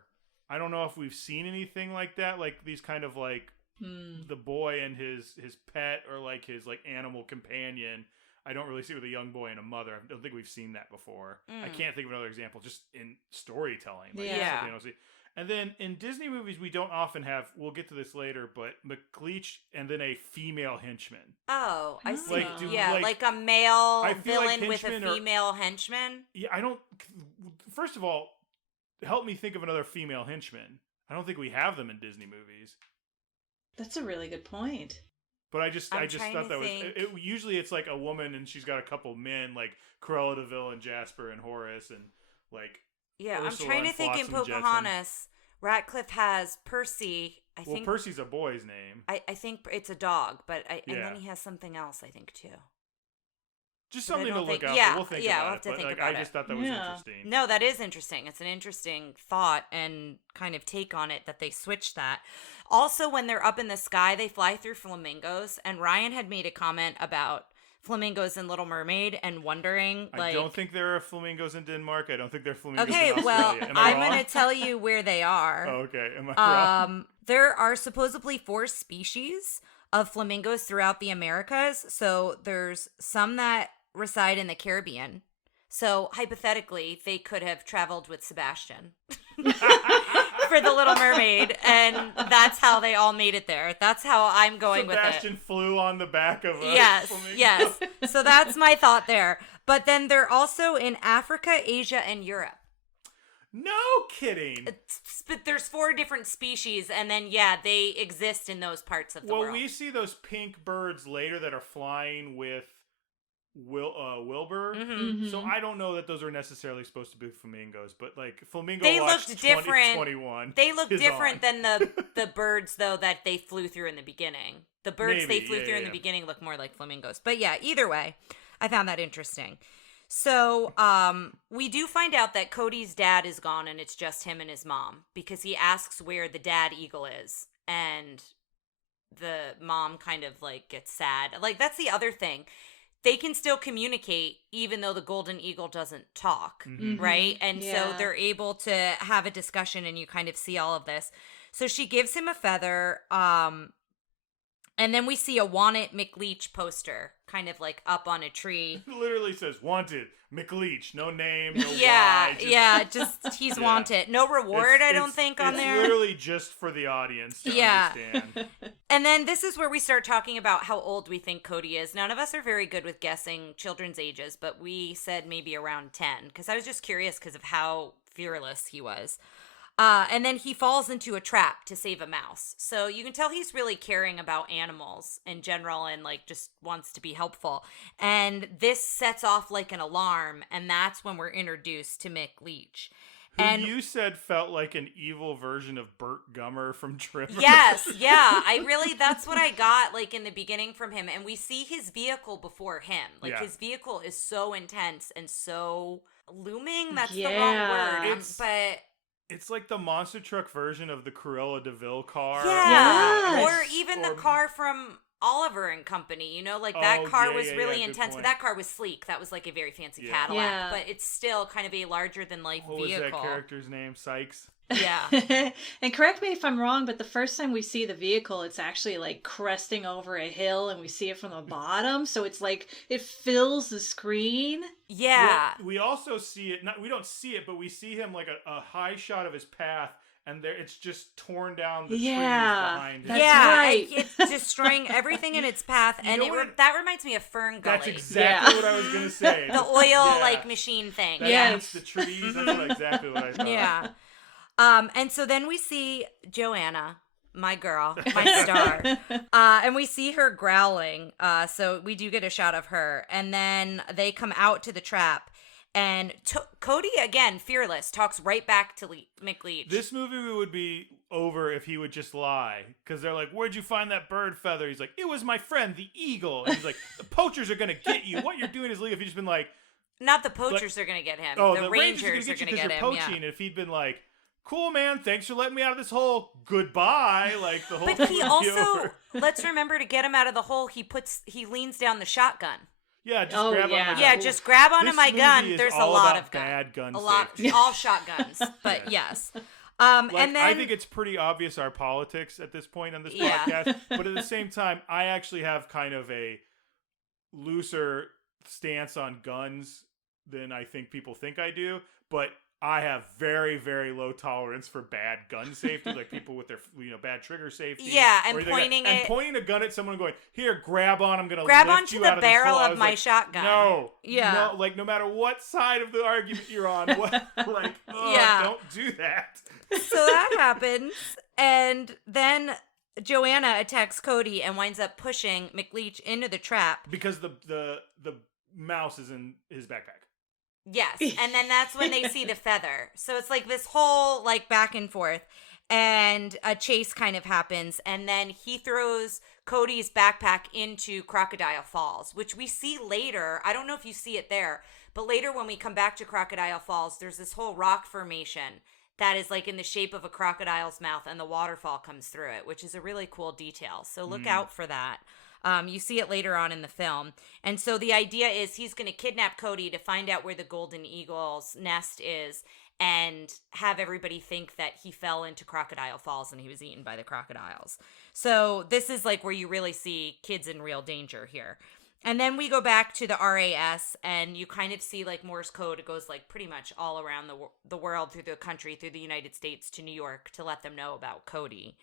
I don't know if we've seen anything like that, like these kind of like the boy and his pet, or like his like animal companion. I don't really see with a young boy and a mother. I don't think we've seen that before. I can't think of another example just in storytelling. Like, and then in Disney movies, we don't often have, we'll get to this later, but McLeach and then a female henchman. Oh, I see. Like, like a male villain like with a female henchman. Yeah, first of all, help me think of another female henchman. I don't think we have them in Disney movies. That's a really good point. But I just thought that was usually it's like a woman and she's got a couple men like Cruella de Vil and Jasper and Horace and like Ursula I'm trying to think in Pocahontas. Ratcliffe has Percy. I think Percy's a boy's name. I think it's a dog, but and then he has something else. I think too. Just something to look out. We'll think about it. I just thought that was interesting. No, that is interesting. It's an interesting thought and kind of take on it that they switched that. Also, when they're up in the sky, they fly through flamingos. And Ryan had made a comment about flamingos in Little Mermaid and wondering, I don't think there are flamingos in Denmark. I don't think there are flamingos in Australia. Okay, well, I'm going to tell you where they are. Oh, okay. Am I wrong? There are supposedly 4 species of flamingos throughout the Americas. So there's some that reside in the Caribbean. So hypothetically, they could have traveled with Sebastian for the Little Mermaid, and that's how they all made it there. That's how I'm going with it. Sebastian flew on the back of a flamingo. Yes. So that's my thought there. But then they're also in Africa, Asia, and Europe. No kidding. But there's 4 different species, and then they exist in those parts of the world. Well, we see those pink birds later that are flying with Wilbur. So I don't know that those are necessarily supposed to be flamingos, but like Flamingo they Watch looked different. 2021 they look different than the birds though that they flew through in the beginning. The birds they flew through in the beginning look more like flamingos. But either way, I found that interesting. So we do find out that Cody's dad is gone and it's just him and his mom, because he asks where the dad eagle is, and the mom kind of like gets sad. Like, that's the other thing. They can still communicate even though the golden eagle doesn't talk, right? And so they're able to have a discussion, and you kind of see all of this. So she gives him a feather, and then we see a Wanted McLeach poster kind of like up on a tree. It literally says Wanted McLeach, no name, no just he's wanted. No reward, I don't think, on there. It's literally just for the audience to understand. And then this is where we start talking about how old we think Cody is. None of us are very good with guessing children's ages, but we said maybe around 10, because I was just curious because of how fearless he was. And then he falls into a trap to save a mouse. So you can tell he's really caring about animals in general and like just wants to be helpful. And this sets off like an alarm, and that's when we're introduced to McLeach. And you said felt like an evil version of Burt Gummer from Trimmer. Yes, yeah. That's what I got, like, in the beginning from him. And we see his vehicle before him. Like, his vehicle is so intense and so looming. That's the wrong word. But it's like the monster truck version of the Cruella de Vil car. Yeah. Yes. Or even the car from Oliver and Company, you know, like that car was really intense, but that car was sleek. That was like a very fancy Cadillac, but it's still kind of a larger than life vehicle. What was that character's name? Sykes? Yeah. And correct me if I'm wrong, but the first time we see the vehicle, it's actually like cresting over a hill and we see it from the bottom. So it's like it fills the screen. Yeah. Well, we also see it, we don't see it, but we see him like a high shot of his path. And it's just torn down the trees behind him. Right. It's destroying everything in its path. And that reminds me of Fern Gully. That's exactly what I was going to say. The oil, machine thing. That's the trees. That's exactly what I thought. Yeah. And so then we see Joanna, my girl, my star. And we see her growling. So we do get a shot of her. And then they come out to the trap. And Cody, again, fearless, talks right back to McLeach. This movie would be over if he would just lie. Because they're like, where'd you find that bird feather? He's like, it was my friend, the eagle. And he's like, the poachers are going to get you. What you're doing is legal. If he'd just been like... Not the poachers are going to get him. The Rangers are going to get him. Poaching. And if he'd been like, cool, man, thanks for letting me out of this hole. Goodbye. Like, the whole But he also, let's remember, to get him out of the hole, he leans down the shotgun. Yeah, just grab on my gun. Just grab onto my gun. There's a lot of bad gun safety. All shotguns, but yes. And then I think it's pretty obvious our politics at this point on this podcast. But at the same time, I actually have kind of a looser stance on guns than I think people think I do. But I have very, very low tolerance for bad gun safety, like people with their, bad trigger safety. Yeah, and pointing a gun at someone and going, "Here, grab on. I'm going to grab lift onto you the out of barrel this hole." of my shotgun. No, yeah, no matter what side of the argument you're on, don't do that. So that happens, and then Joanna attacks Cody and winds up pushing McLeach into the trap because the mouse is in his backpack. Yes, and then that's when they see the feather. So it's like this whole back and forth, and a chase kind of happens, and then he throws Cody's backpack into Crocodile Falls, which we see later. I don't know if you see it there, but later when we come back to Crocodile Falls, there's this whole rock formation that is in the shape of a crocodile's mouth, and the waterfall comes through it, which is a really cool detail. So look out for that. You see it later on in the film. And so the idea is he's going to kidnap Cody to find out where the golden eagle's nest is and have everybody think that he fell into Crocodile Falls and he was eaten by the crocodiles. So this is where you really see kids in real danger here. And then we go back to the RAS and you kind of see Morse code. It goes pretty much all around the world, through the country, through the United States to New York to let them know about Cody.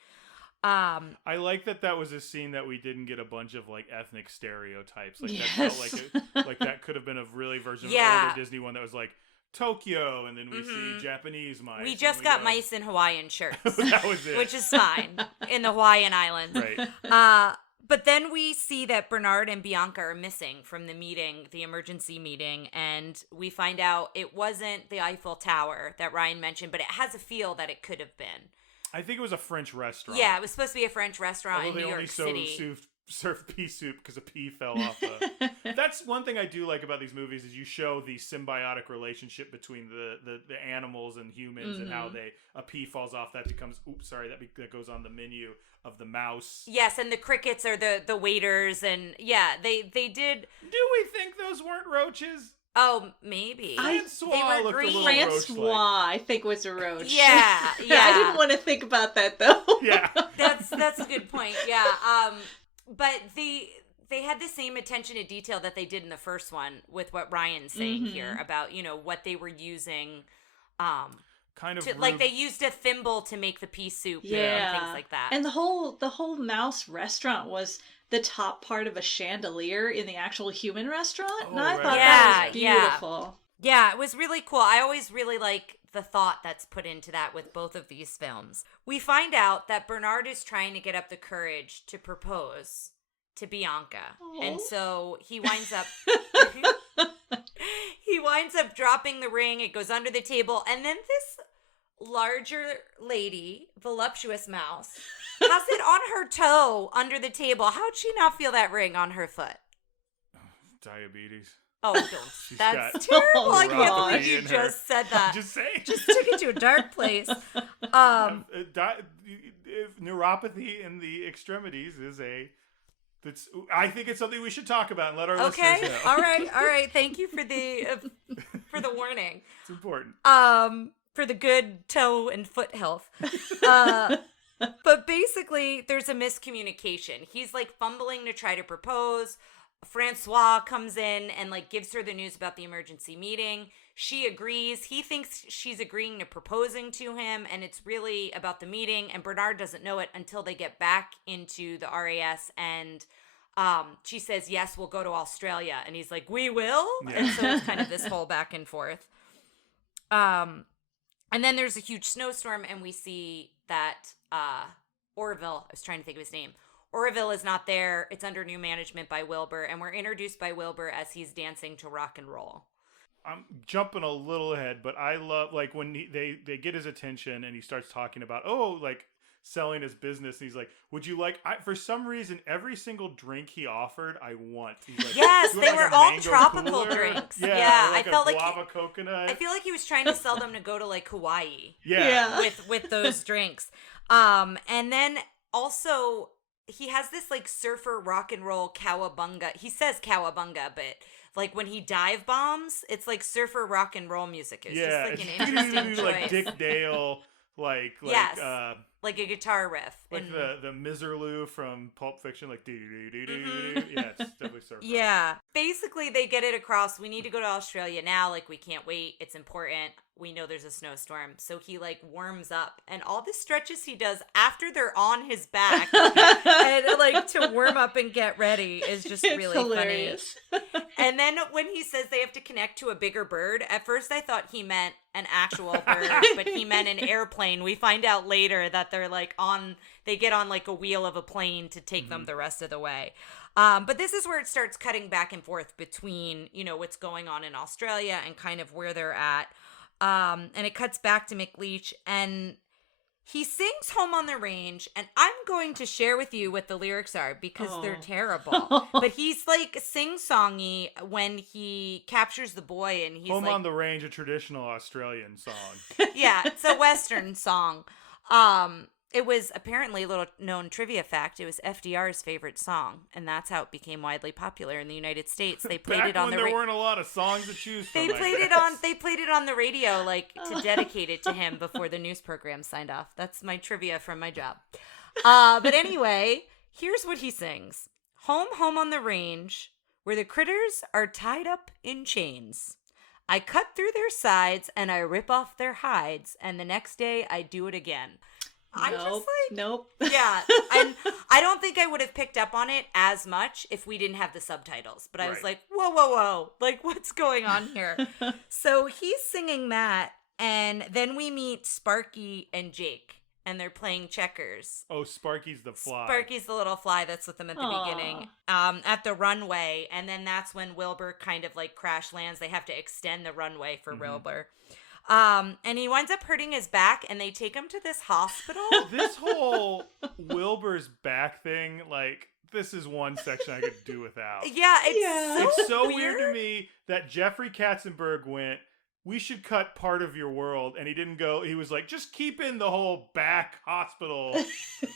I like that was a scene that we didn't get a bunch of ethnic stereotypes. That felt that could have been a really version of an older Disney one that was Tokyo, and then we see Japanese mice. We just got mice in Hawaiian shirts. That was it. Which is fine in the Hawaiian Islands. Right. But then we see that Bernard and Bianca are missing from the emergency meeting, and we find out it wasn't the Eiffel Tower that Ryan mentioned, but it has a feel that it could have been. I think it was a French restaurant. Yeah, it was supposed to be a French restaurant in New York City. Although they only served pea soup because a pea fell off That's one thing I do like about these movies is you show the symbiotic relationship between the animals and humans and how a pea falls off. That becomes, that goes on the menu of the mouse. Yes, and the crickets are the waiters, and they did. Do we think those weren't roaches? Oh, maybe. Francois looked green. A little Francois, I think, was a roach. Yeah. I didn't want to think about that, though. Yeah. That's a good point, yeah. But they had the same attention to detail that they did in the first one with what Ryan's saying here about, what they were using. They used a thimble to make the pea soup and things like that. And the whole mouse restaurant was the top part of a chandelier in the actual human restaurant. And I thought that was beautiful. Yeah, it was really cool. I always really like the thought that's put into that with both of these films. We find out that Bernard is trying to get up the courage to propose to Bianca. Aww. And so he winds up dropping the ring. It goes under the table. And then this larger lady, voluptuous mouse, has it on her toe under the table. How'd she not feel that ring on her foot? Diabetes. Oh, don't. That's terrible. I can't believe you just said that. Just saying. Just took it to a dark place. Neuropathy in the extremities is I think it's something we should talk about and let our listeners know. All right. Thank you for the warning. It's important. For the good toe and foot health. But basically, there's a miscommunication. He's like fumbling to try to propose. Francois comes in and like gives her the news about the emergency meeting. She agrees. He thinks she's agreeing to proposing to him, and it's really about the meeting. And Bernard doesn't know it until they get back into the RAS, and she says, "Yes, we'll go to Australia." And he's like, "We will." Yeah. And so it's kind of this whole back and forth. And then there's a huge snowstorm, and we see that Orville. I was trying to think of his name. Orville is not there. It's under new management by Wilbur, and we're introduced by Wilbur as he's dancing to rock and roll. I'm jumping a little ahead, but I love like when they get his attention and he starts talking about like selling his business. And he's like, "Would you like?" For some reason, every single drink he offered, I want. He's like, yes, they were all tropical cooler? Drinks. Yeah, I felt like guava coconut. I feel like he was trying to sell them to go to like Hawaii. Yeah. with those drinks. And then also he has this like surfer rock and roll cowabunga. He says cowabunga, but like when he dive bombs, it's like surfer rock and roll music. It's just like an interesting choice. Like Dick Dale, yes, like a guitar riff, like the Miserlou from Pulp Fiction, like yeah, it's definitely surfer. Yeah, basically they get it across. We need to go to Australia now. Like we can't wait. It's important. We know there's a snowstorm, so he like warms up, and all the stretches he does after they're on his back, and like to warm up and get ready is just really hilarious. Funny. And then when he says they have to connect to a bigger bird, at first I thought he meant an actual bird, but he meant an airplane. We find out later that they're like they get on like a wheel of a plane to take them the rest of the way. But this is where it starts cutting back and forth between, what's going on in Australia and kind of where they're at. And it cuts back to McLeach, and he sings Home on the Range, and I'm going to share with you what the lyrics are because they're terrible. But he's like sing-songy when he captures the boy, and he's Home on the Range, a traditional Australian song. Yeah, it's a Western song. It was apparently a little known trivia fact. It was FDR's favorite song, and that's how it became widely popular in the United States. They played it on when there weren't a lot of songs to choose from. They played it on the radio, like to dedicate it to him before the news program signed off. That's my trivia from my job. But anyway, here's what he sings: "Home, home on the range, where the critters are tied up in chains. I cut through their sides and I rip off their hides, and the next day I do it again." Nope. Yeah, and I don't think I would have picked up on it as much if we didn't have the subtitles. But I was like, whoa, like what's going on here? So he's singing that, and then we meet Sparky and Jake, and they're playing checkers. Oh, Sparky's the fly. Sparky's the little fly that's with them at the beginning, at the runway, and then that's when Wilbur kind of like crash lands. They have to extend the runway for Wilbur. And he winds up hurting his back, and they take him to this hospital. This whole Wilbur's back thing, like, this is one section I could do without. Yeah, it's so weird to me that Jeffrey Katzenberg went, "We should cut part of your world," and he didn't go. He was like, "Just keep in the whole back hospital."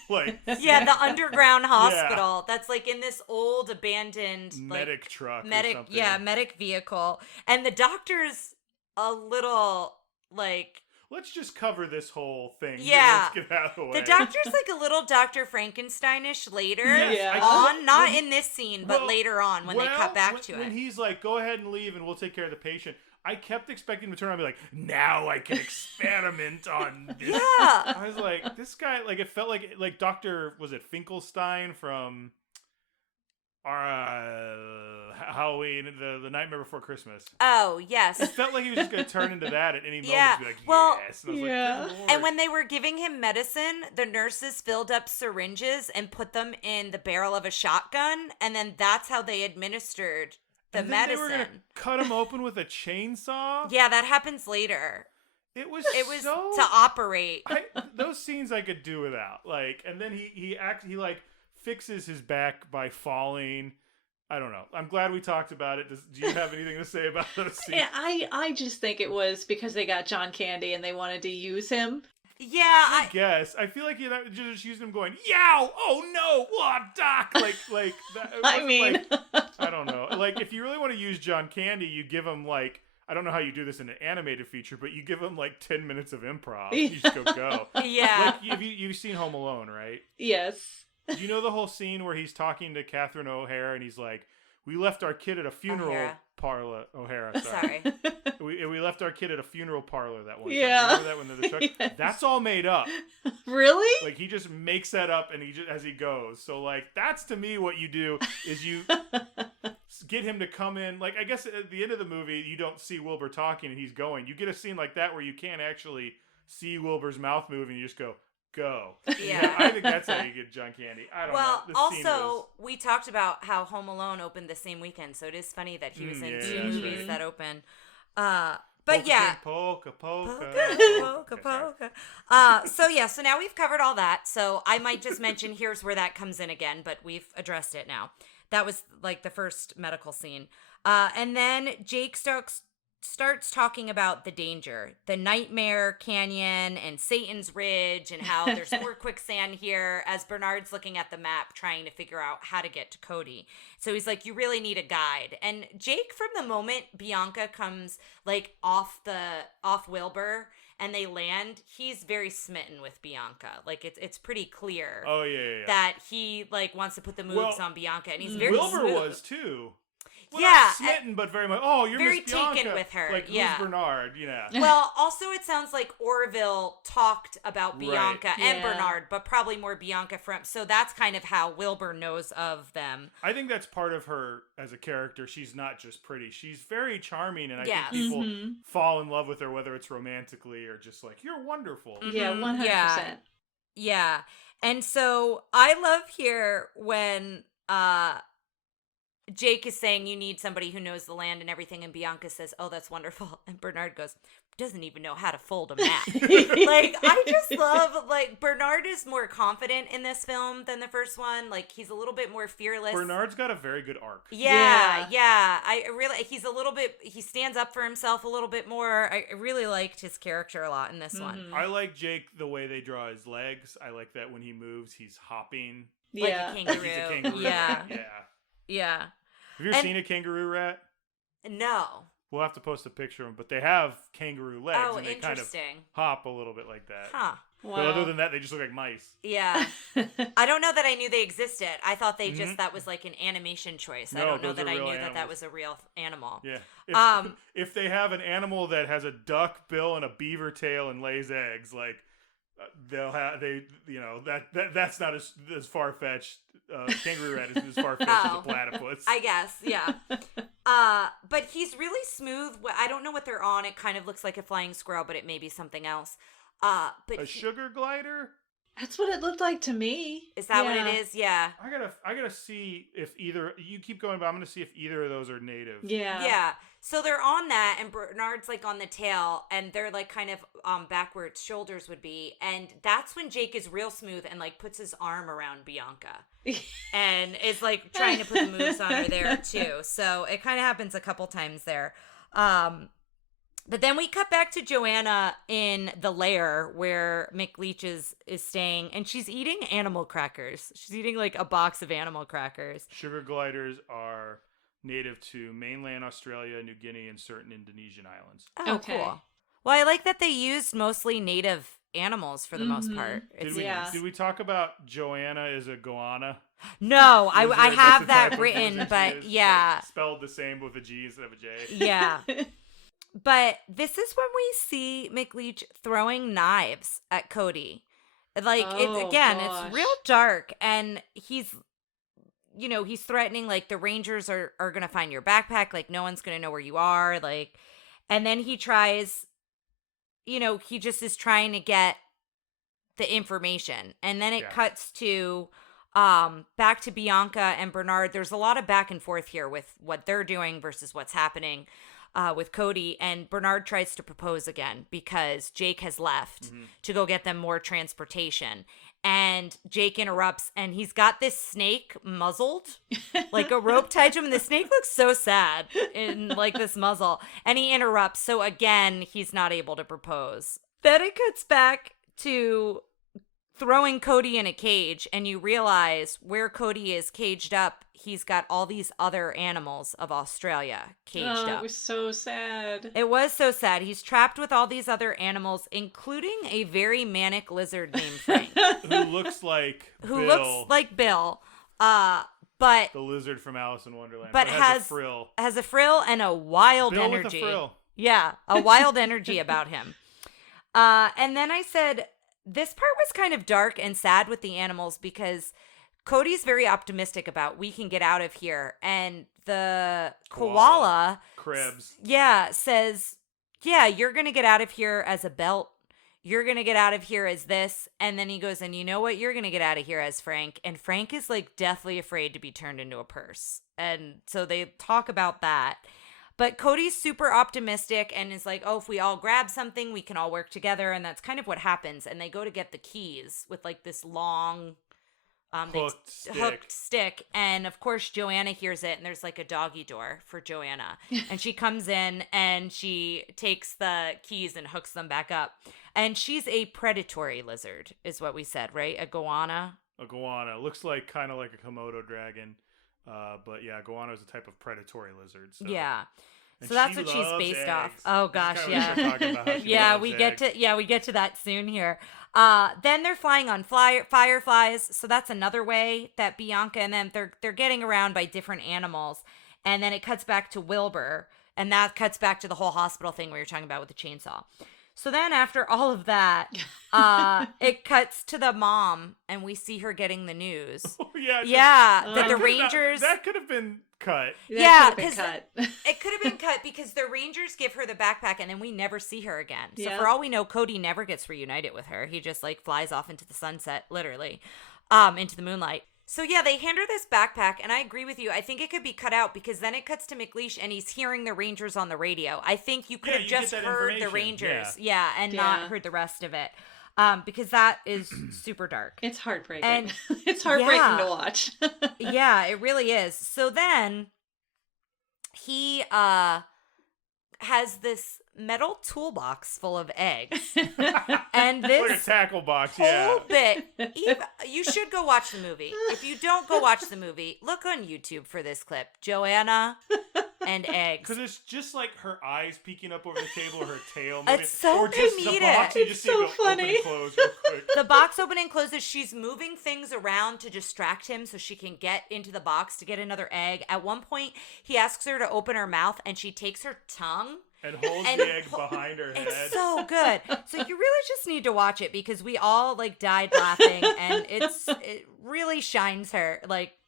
Like, the underground hospital that's like in this old abandoned medic truck, medic vehicle, and the doctor's a little like, let's just cover this whole thing. Yeah. Let's get out of the way. The doctor's like a little Dr. Frankensteinish later. Yes, not in this scene, but later on when they cut back to it. When he's like, "Go ahead and leave and we'll take care of the patient," I kept expecting him to turn around and be like, "Now I can experiment on this." Yeah. I was like, this guy, like, it felt like Dr. was it Finkelstein from Halloween, the Nightmare Before Christmas. Oh, yes. It felt like he was just going to turn into that at any moment. Yeah. To be like, yes. And I was like, good Lord. And when they were giving him medicine, the nurses filled up syringes and put them in the barrel of a shotgun, and then that's how they administered the medicine. They were going to cut him open with a chainsaw? Yeah, that happens later. It was so, to operate. Those scenes I could do without. Like, and then he like fixes his back by falling. I don't know. I'm glad we talked about it. Do you have anything to say about those scenes? Yeah, I just think it was because they got John Candy and they wanted to use him. Yeah, I guess. I feel like just using him going, yow, oh no, what, Doc? Like that. I mean, I don't know. Like, if you really want to use John Candy, you give him like, I don't know how you do this in an animated feature, but you give him like 10 minutes of improv. You just go. Yeah. Like, you've seen Home Alone, right? Yes. Do you know the whole scene where he's talking to Catherine O'Hara and he's like, we left our kid at a funeral parlor. O'Hara, sorry. We left our kid at a funeral parlor that one time. Remember that when they're the truck? Yes. That's all made up. Really? Like, he just makes that up and as he goes. So, like, that's to me what you do is you get him to come in. Like, I guess at the end of the movie, you don't see Wilbur talking and he's going. You get a scene like that where you can't actually see Wilbur's mouth move and you just go. Yeah, I think that's how you get John Candy. I don't know. Also, we talked about how Home Alone opened the same weekend, so it is funny that he was in two movies that open. But polka yeah, polka. So now we've covered all that. So I might just mention here's where that comes in again, but we've addressed it now. That was like the first medical scene, and then Jake starts talking about the danger, the Nightmare Canyon and Satan's Ridge, and how there's more quicksand here as Bernard's looking at the map trying to figure out how to get to Cody. So he's like, you really need a guide. And Jake, from the moment Bianca comes like off Wilbur and they land, he's very smitten with Bianca. Like, it's pretty clear that he like wants to put the moves on Bianca, and he's very Wilbur smooth. was too. Well, yeah, not smitten, but very much. Oh, you're very Miss Bianca. taken with her. Like, who's Bernard? Yeah. Well, also it sounds like Orville talked about Bianca and Bernard, but probably more Bianca so that's kind of how Wilbur knows of them. I think that's part of her as a character. She's not just pretty; she's very charming, and I think people fall in love with her, whether it's romantically or just like, you're wonderful. Yeah, 100%. Yeah, and so I love here when Jake is saying you need somebody who knows the land and everything, and Bianca says, oh, that's wonderful. And Bernard goes, doesn't even know how to fold a map. Like, I just love, like, Bernard is more confident in this film than the first one. Like, he's a little bit more fearless. Bernard's got a very good arc. Yeah. He stands up for himself a little bit more. I really liked his character a lot in this one. I like Jake, the way they draw his legs. I like that when he moves, he's hopping. Like a kangaroo. He's a kangaroo. Yeah. Have you ever seen a kangaroo rat? No. We'll have to post a picture of them, but they have kangaroo legs, and they kind of interesting. hop a little bit like that. Huh. Wow. But other than that, they just look like mice. Yeah. I don't know that I knew they existed. I thought that was like an animation choice. I don't know that I knew that was a real animal. Yeah. If they have an animal that has a duck bill and a beaver tail and lays eggs, like that's not as far fetched. Kangaroo rat is as far fetched as a platypus. I guess, yeah. But he's really smooth. I don't know what they're on. It kind of looks like a flying squirrel, but it may be something else. But sugar glider? That's what it looked like to me. Is that what it is? Yeah. I gotta see if either, you keep going, but I'm gonna see if either of those are native. Yeah. Yeah. So they're on that, and Bernard's like on the tail, and they're like kind of back where its shoulders would be, and that's when Jake is real smooth and like puts his arm around Bianca, and is like trying to put the moves on her there too. So it kind of happens a couple times there. But then we cut back to Joanna in the lair where McLeach is staying, and she's eating animal crackers. She's eating like a box of animal crackers. Sugar gliders are native to mainland Australia, New Guinea, and certain Indonesian islands. Oh, okay. Cool. Well, I like that they used mostly native animals for the most part. Did we talk about Joanna as a goanna? No, I have that written, but yeah. Like, spelled the same with a G instead of a J. Yeah. But this is when we see McLeach throwing knives at Cody. Like, it's real dark, and he's threatening, like, the Rangers are going to find your backpack, like, no one's going to know where you are, like, and then he tries, he just is trying to get the information, and then it cuts to Back to Bianca and Bernard. There's a lot of back and forth here with what they're doing versus what's happening with Cody. And Bernard tries to propose again because Jake has left to go get them more transportation. And Jake interrupts, and he's got this snake muzzled, like a rope tied to him, and the snake looks so sad in like this muzzle. And he interrupts, so again, he's not able to propose. Then it cuts back to throwing Cody in a cage, and you realize where Cody is caged up, he's got all these other animals of Australia caged up. It was so sad. It was so sad. He's trapped with all these other animals, including a very manic lizard named Frank. Who looks like Bill. But the lizard from Alice in Wonderland. But has a frill. Has a frill and a wild Bill energy. With a frill. Yeah, a wild energy about him. And then I said, this part was kind of dark and sad with the animals because Cody's very optimistic about we can get out of here. And the koala Krebs. Says, yeah, you're going to get out of here as a belt. You're going to get out of here as this. And then he goes, and you know what? You're going to get out of here as Frank. And Frank is like deathly afraid to be turned into a purse. And so they talk about that. But Cody's super optimistic and is like, oh, if we all grab something, we can all work together. And that's kind of what happens. And they go to get the keys with like this long hooked stick. And of course, Joanna hears it. And there's like a doggy door for Joanna. And she comes in and she takes the keys and hooks them back up. And she's a predatory lizard, is what we said, right? A goanna. A goanna. Looks like kind of like a Komodo dragon. But yeah, goanna is a type of predatory lizard. So. Yeah. So that's what she's based off. Oh gosh, yeah. We get to that soon here. Then they're flying on fireflies. So that's another way that Bianca and them they're getting around by different animals. And then it cuts back to Wilbur, and that cuts back to the whole hospital thing we were talking about with the chainsaw. So then after all of that, it cuts to the mom, and we see her getting the news. Oh, yeah. That the Rangers... That could have been cut. It could have been cut because the Rangers give her the backpack, and then we never see her again. So for all we know, Cody never gets reunited with her. He just, like, flies off into the sunset, literally, into the moonlight. So, yeah, they hand her this backpack, and I agree with you. I think it could be cut out because then it cuts to McLeish, and he's hearing the Rangers on the radio. I think you could have just heard the Rangers. And not heard the rest of it because that is super dark. It's heartbreaking. And it's heartbreaking to watch. Yeah, it really is. So then he has this metal toolbox full of eggs. And this like a tackle box, whole bit. You should go watch the movie. If you don't go watch the movie, look on YouTube for this clip. Joanna and eggs. Because it's just like her eyes peeking up over the table, or her tail moving. It's so comedic. It's so funny. Open and close real quick. The box open and closes. She's moving things around to distract him so she can get into the box to get another egg. At one point, he asks her to open her mouth, and she takes her tongue and holds the egg behind her head. It's so good. So you really just need to watch it because we all like died laughing, and it really shines her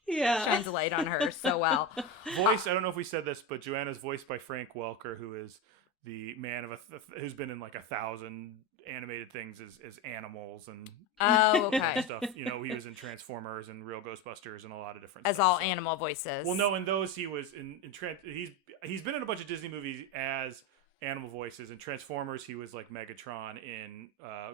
shines a light on her so well. Voice, I don't know if we said this, but Joanna's voiced by Frank Welker, who is the man of who's been in like 1,000 animated things as animals and stuff. You know, he was in Transformers and Real Ghostbusters and a lot of different as stuff, all animal voices. Well, no, in those he was he's been in a bunch of Disney movies as animal voices. In Transformers, he was like Megatron. In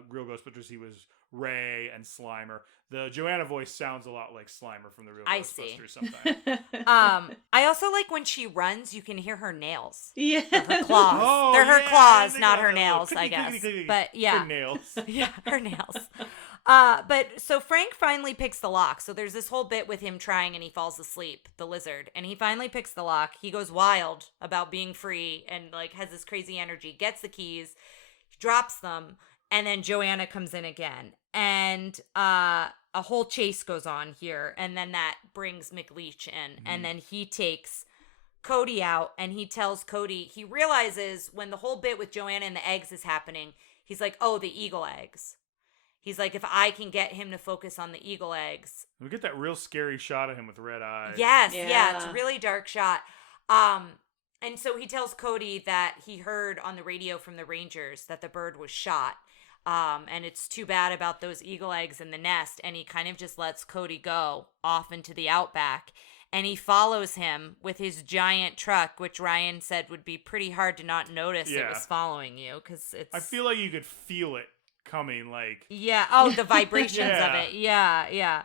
Real Ghostbusters, he was Ray and Slimer. The Joanna voice sounds a lot like Slimer from the Real Ghostbusters sometimes. I also like when she runs, you can hear her nails. Yeah. Her claws. Oh, they're her yeah, claws, not her nails, I guess. But yeah. Her nails. Yeah, her nails. But so Frank finally picks the lock. So there's this whole bit with him trying and he falls asleep, the lizard. And he finally picks the lock. He goes wild about being free and like has this crazy energy, gets the keys, drops them, and then Joanna comes in again. And a whole chase goes on here. And then that brings McLeish in. Mm-hmm. And then he takes Cody out and he tells Cody, he realizes when the whole bit with Joanna and the eggs is happening, he's like, oh, the eagle eggs. He's like, if I can get him to focus on the eagle eggs. We get that real scary shot of him with red eyes. Yes, yeah, it's a really dark shot. And so he tells Cody that he heard on the radio from the Rangers that the bird was shot. And it's too bad about those eagle eggs in the nest. And he kind of just lets Cody go off into the outback. And he follows him with his giant truck, which Ryan said would be pretty hard to not notice it was following you. Because it's... I feel like you could feel it coming, like... Yeah. Oh, the vibrations of it. Yeah.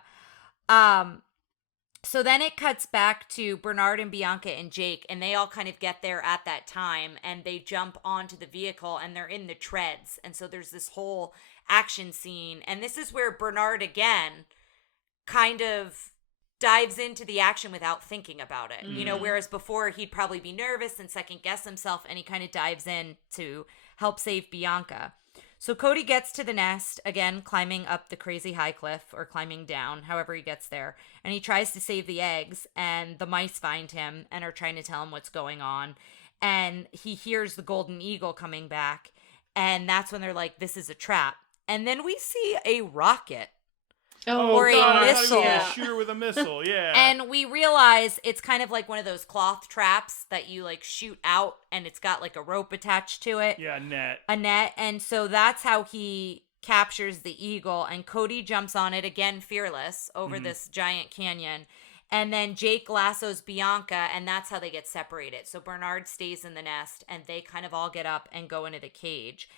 So then it cuts back to Bernard and Bianca and Jake, and they all kind of get there at that time, and they jump onto the vehicle, and they're in the treads. And so there's this whole action scene, and this is where Bernard, again, kind of dives into the action without thinking about it. You know, whereas before he'd probably be nervous and second-guess himself, and he kind of dives in to help save Bianca. So Cody gets to the nest, again, climbing up the crazy high cliff, or climbing down, however he gets there. And he tries to save the eggs, and the mice find him and are trying to tell him what's going on. And he hears the golden eagle coming back, and that's when they're like, this is a trap. And then we see a rocket. Or God, a missile. A shooter with a missile, yeah. And we realize it's kind of like one of those cloth traps that you like shoot out, and it's got like a rope attached to it. Yeah, a net. And so that's how he captures the eagle, and Cody jumps on it, again fearless, over this giant canyon. And then Jake lassos Bianca, and that's how they get separated. So Bernard stays in the nest, and they kind of all get up and go into the cage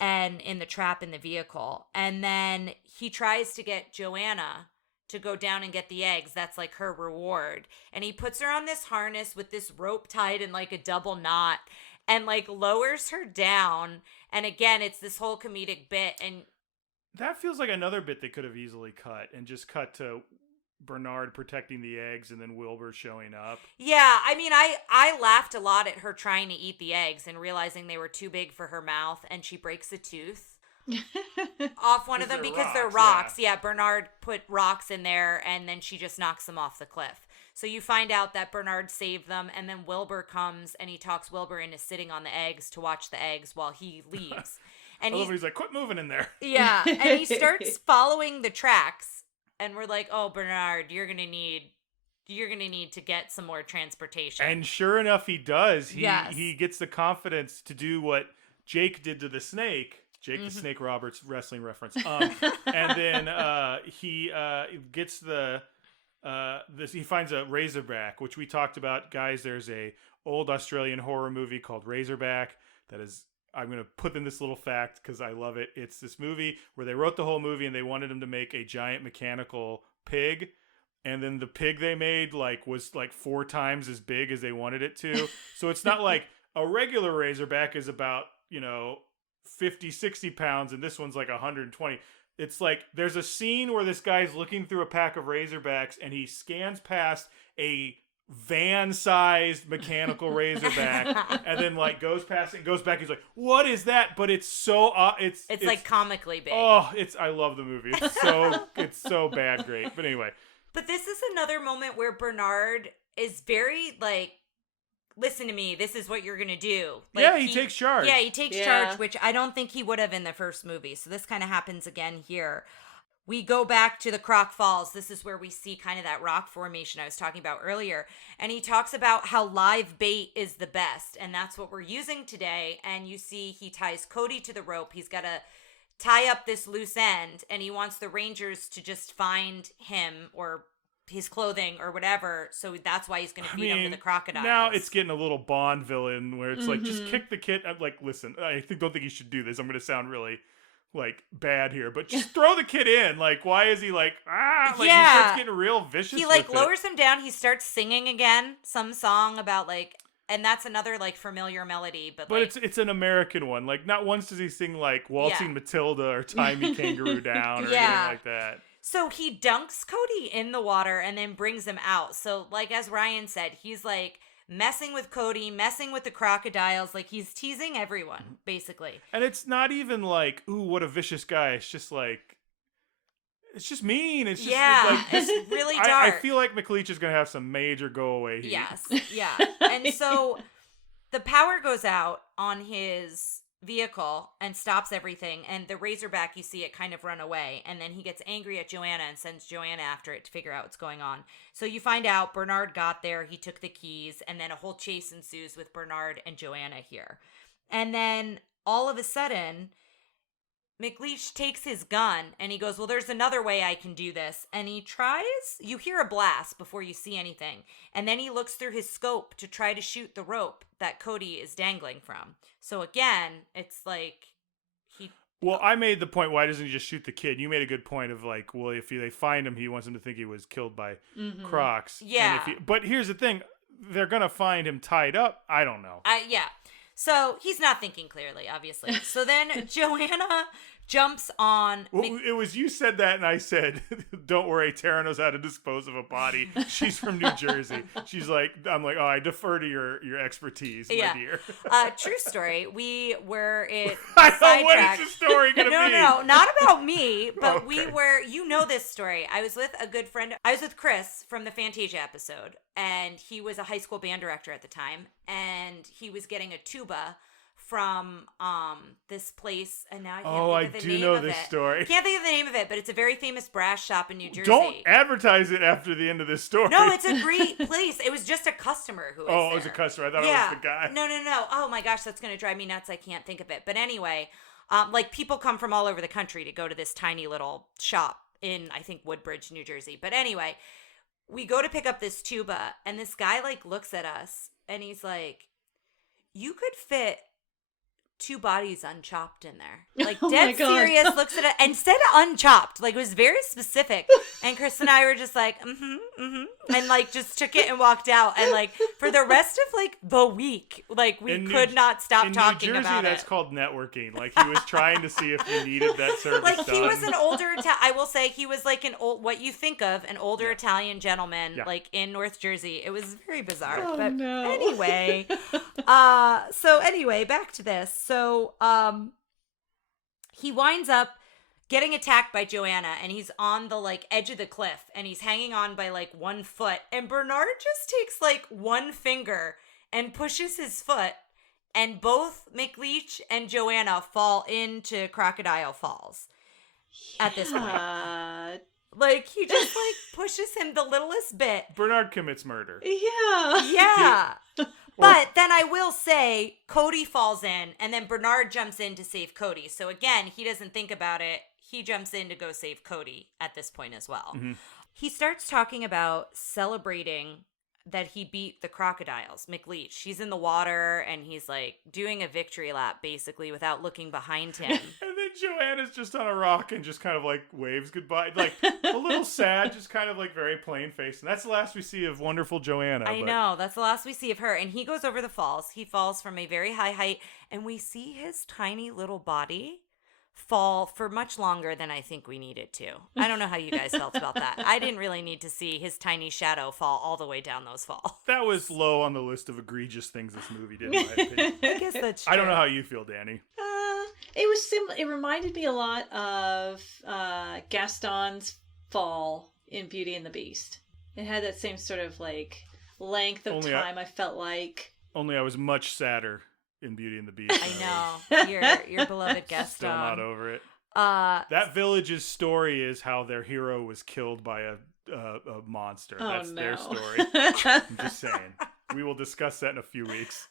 and in the trap in the vehicle. And then he tries to get Joanna to go down and get the eggs. That's like her reward. And he puts her on this harness with this rope tied in like a double knot, and like lowers her down. And again, it's this whole comedic bit. And that feels like another bit they could have easily cut and just cut to Bernard protecting the eggs and then Wilbur showing up. Yeah, I mean, I laughed a lot at her trying to eat the eggs and realizing they were too big for her mouth, and she breaks a tooth off one of them because they're rocks. Yeah, Bernard put rocks in there, and then she just knocks them off the cliff. So you find out that Bernard saved them, and then Wilbur comes, and he talks Wilbur into sitting on the eggs to watch the eggs while he leaves. And he's like, quit moving in there. Yeah, and he starts following the tracks. And we're like, oh, Bernard, you're gonna need to get some more transportation. And sure enough, he does. He gets the confidence to do what Jake did to the snake. Jake the Snake Roberts wrestling reference. And then he gets he finds a Razorback, which we talked about, guys. There's a old Australian horror movie called Razorback that is. I'm going to put in this little fact because I love it. It's this movie where they wrote the whole movie and they wanted him to make a giant mechanical pig. And then the pig they made was 4 times as big as they wanted it to. So it's not like a regular Razorback is about, 50, 60 pounds. And this one's like 120. It's like there's a scene where this guy's looking through a pack of Razorbacks and he scans past a van-sized mechanical Razorback and then goes past and goes back. He's like, what is that? But it's so it's like comically big. I love the movie. It's so bad great. But anyway, but this is another moment where Bernard is very listen to me, this is what you're gonna do. He takes charge. Yeah, he takes charge, which I don't think he would have in the first movie. So this kind of happens again here. We go back to the Croc Falls. This is where we see kind of that rock formation I was talking about earlier. And he talks about how live bait is the best. And that's what we're using today. And you see he ties Cody to the rope. He's got to tie up this loose end. And he wants the Rangers to just find him or his clothing or whatever. So that's why he's going to feed him to the crocodiles. Now it's getting a little Bond villain where it's like, just kick the kid. I'm like, listen, I don't think you should do this. I'm going to sound really... bad here, but just throw the kid in. Why is he he starts getting real vicious. He lowers him down. He starts singing again some song about and that's another familiar melody, but it's an American one. Not once does he sing Waltzing Matilda or Tie Me Kangaroo Down or anything like that. So he dunks Cody in the water and then brings him out. So as Ryan said, he's messing with Cody, messing with the crocodiles. He's teasing everyone, basically. And it's not even ooh, what a vicious guy. It's just it's just mean. It's just it's really dark. I feel like McLeach is going to have some major go away heat. Yes, yeah. And so the power goes out on his vehicle and stops everything, and the Razorback, you see it kind of run away, and then he gets angry at Joanna and sends Joanna after it to figure out what's going on. So you find out Bernard got there, he took the keys, and then a whole chase ensues with Bernard and Joanna here. And then all of a sudden McLeish takes his gun and he goes, well, there's another way I can do this. And he tries, you hear a blast before you see anything. And then he looks through his scope to try to shoot the rope that Cody is dangling from. So again, it's like Well, I made the point, why doesn't he just shoot the kid? You made a good point of like, well, if they find him, he wants him to think he was killed by Crocs. Yeah. But here's the thing. They're going to find him tied up. I don't know. Yeah. So he's not thinking clearly, obviously. So then Joanna jumps on. Well, it was you said that, and I said, "Don't worry, Tara knows how to dispose of a body. She's from New Jersey." She's like, "I'm like, oh, I defer to your expertise, my dear." True story. We were at. I know, what is the story gonna be? No, not about me. But Okay. we were. You know this story. I was with a good friend. I was with Chris from the Fantasia episode, and he was a high school band director at the time, and he was getting a tuba from this place, and now I can't think of the name of it. I do know this story. I can't think of the name of it, but it's a very famous brass shop in New Jersey. Don't advertise it after the end of this story. No, it's a great place. It was just a customer who was there. It was a customer. I thought it was the guy. No. Oh my gosh, that's going to drive me nuts. I can't think of it. But anyway, like people come from all over the country to go to this tiny little shop in, I think, Woodbridge, New Jersey. But anyway, we go to pick up this tuba, and this guy like looks at us, and he's like, "You could fit 2 bodies unchopped in there." Like, dead serious, looks at it and said unchopped. Like, it was very specific. And Chris and I were just like, and like just took it and walked out. And like for the rest of like the week, like we could not stop talking about it. In New Jersey, that's called networking. Like, he was trying to see if you needed that service like done. He was an older I will say he was like an old, what you think of an older Italian gentleman, like in North Jersey. It was very bizarre. Anyway, so anyway, back to this. So he winds up getting attacked by Joanna, and he's on the like edge of the cliff, and he's hanging on by like 1 foot, and Bernard just takes like 1 finger and pushes his foot, and both McLeish and Joanna fall into Crocodile Falls at this point. Like, he just like pushes him the littlest bit. Bernard commits murder. Yeah. But then I will say, Cody falls in, and then Bernard jumps in to save Cody. So again, he doesn't think about it. He jumps in to go save Cody at this point as well. Mm-hmm. He starts talking about celebrating that he beat the crocodiles, McLeish. He's in the water, and he's like doing a victory lap, basically, without looking behind him. And then Joanna's just on a rock and just kind of like waves goodbye. Like, a little sad, just kind of like very plain faced. And that's the last we see of wonderful Joanna. I know, that's the last we see of her. And he goes over the falls. He falls from a very high height, and we see his tiny little body fall for much longer than I think we needed to. I don't know how you guys felt about that. I didn't really need to see his tiny shadow fall all the way down those falls. That was low on the list of egregious things this movie did, in my opinion. I guess that's true. I don't know how you feel, Dani. It was similar. It reminded me a lot of Gaston's fall in Beauty and the Beast. It had that same sort of like length of time. I felt like. Only I was much sadder in Beauty and the Beast. I know. Your beloved Gaston. Still not over it. That village's story is how their hero was killed by a monster. That's their story. I'm just saying. We will discuss that in a few weeks.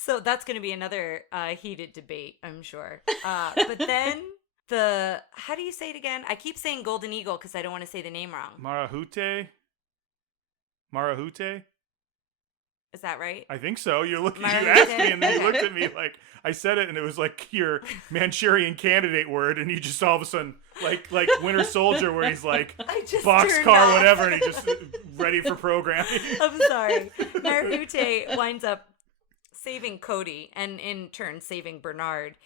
So that's going to be another heated debate, I'm sure. But then how do you say it again? I keep saying Golden Eagle because I don't want to say the name wrong. Marahute? Is that right? I think so. You asked me, and then you looked at me like I said it, and it was like your Manchurian Candidate word, and you just all of a sudden, like Winter Soldier, where he's like boxcar, whatever, and he just ready for programming. I'm sorry. Marahute winds up saving Cody, and in turn saving Bernard.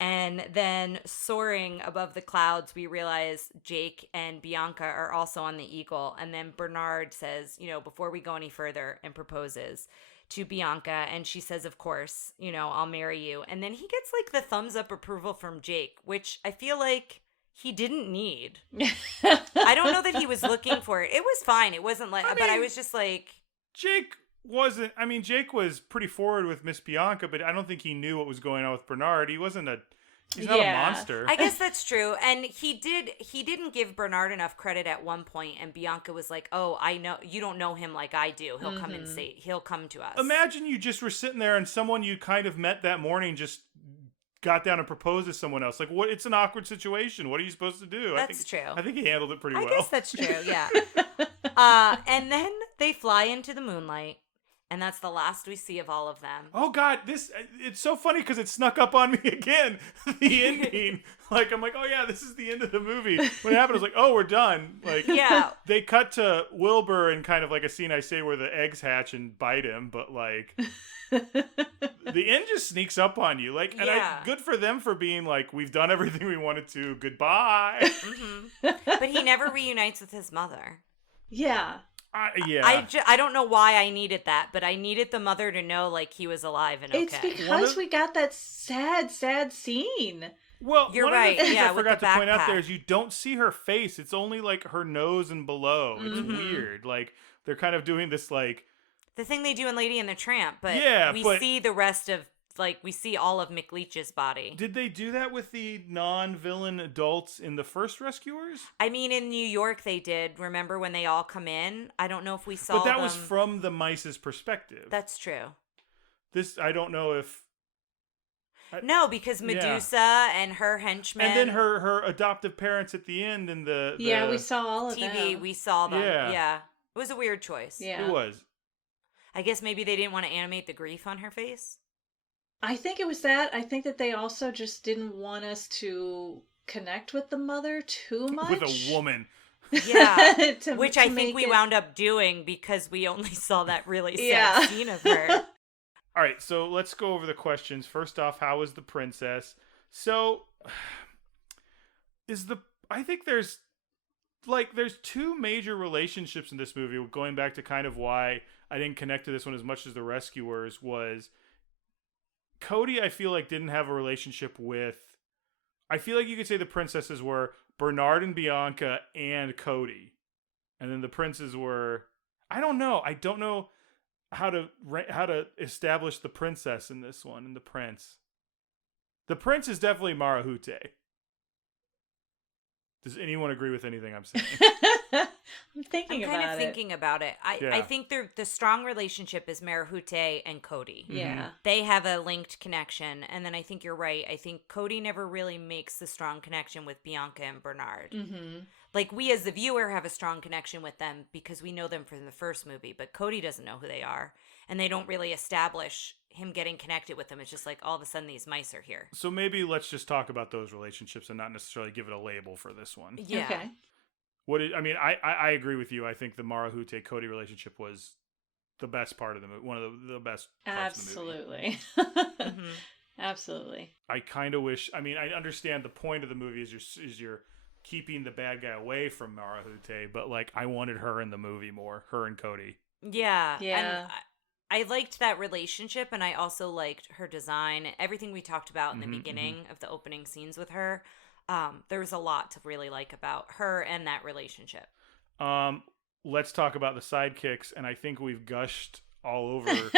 And then soaring above the clouds, we realize Jake and Bianca are also on the Eagle. And then Bernard says, before we go any further, and proposes to Bianca. And she says, of course, I'll marry you. And then he gets like the thumbs up approval from Jake, which I feel like he didn't need. I don't know that he was looking for it. It was fine. It wasn't like, but I was just like. Jake was pretty forward with Miss Bianca, but I don't think he knew what was going on with Bernard. He's not a monster. I guess that's true. And he didn't give Bernard enough credit at one point, and Bianca was like, "Oh, I know you don't know him like I do. He'll come to us." Imagine you just were sitting there and someone you kind of met that morning just got down and proposed to someone else. Like, what? It's an awkward situation. What are you supposed to do? That's true. I think he handled it pretty well. I guess that's true, yeah. And then they fly into the moonlight, and that's the last we see of all of them. Oh, God, it's so funny because it snuck up on me again. The ending. Like, I'm like, oh, yeah, this is the end of the movie. When it happened, I was like, oh, we're done. Like, yeah. They cut to Wilbur in kind of like a scene I say where the eggs hatch and bite him, but like... The end just sneaks up on you, like, and good for them for being like, we've done everything we wanted to. Goodbye. Mm-hmm. But he never reunites with his mother. Yeah. I don't know why I needed that, but I needed the mother to know like he was alive and okay. It's because we got that sad scene. Well, you're one right. Of the things I forgot to point out there is you don't see her face. It's only like her nose and below. It's weird. Like they're kind of doing this like. The thing they do in Lady and the Tramp, but we see the rest of, like, we see all of McLeach's body. Did they do that with the non-villain adults in the first Rescuers? I mean, in New York they did. Remember when they all come in? I don't know if we saw them. But that was from the mice's perspective. That's true. I don't know if... No, because Medusa and her henchmen... And then her adoptive parents at the end and the Yeah, we saw all of them. TV, we saw them. Yeah. It was a weird choice. Yeah. It was. I guess maybe they didn't want to animate the grief on her face. I think it was that. I think that they also just didn't want us to connect with the mother too much. With a woman. Yeah. Which I think we wound up doing because we only saw that really sad scene of her. All right, so let's go over the questions. First off, how is the princess? So, I think there's two major relationships in this movie, going back to kind of why I didn't connect to this one as much as the Rescuers was Cody, I feel like didn't have a relationship with, I feel like you could say the princesses were Bernard and Bianca and Cody. And then the princes were, I don't know how to establish the princess in this one and the prince. The prince is definitely Marahute. Does anyone agree with anything I'm saying? I'm thinking about it. I think the strong relationship is Marahute and Cody. Yeah. They have a linked connection. And then I think you're right. I think Cody never really makes the strong connection with Bianca and Bernard. Mm-hmm. Like, we as the viewer have a strong connection with them because we know them from the first movie. But Cody doesn't know who they are. And they don't really establish him getting connected with them. It's just like all of a sudden these mice are here. So maybe let's just talk about those relationships and not necessarily give it a label for this one. Yeah. Okay. I agree with you. I think the Marahute Cody relationship was the best part of the movie. One of the best parts of the movie. Absolutely. Absolutely. I kind of wish. I understand the point of the movie is you're keeping the bad guy away from Marahute, but like I wanted her in the movie more. Her and Cody. Yeah. And I liked that relationship, and I also liked her design. Everything we talked about in the beginning of the opening scenes with her, there was a lot to really like about her and that relationship. Let's talk about the sidekicks, and I think we've gushed all over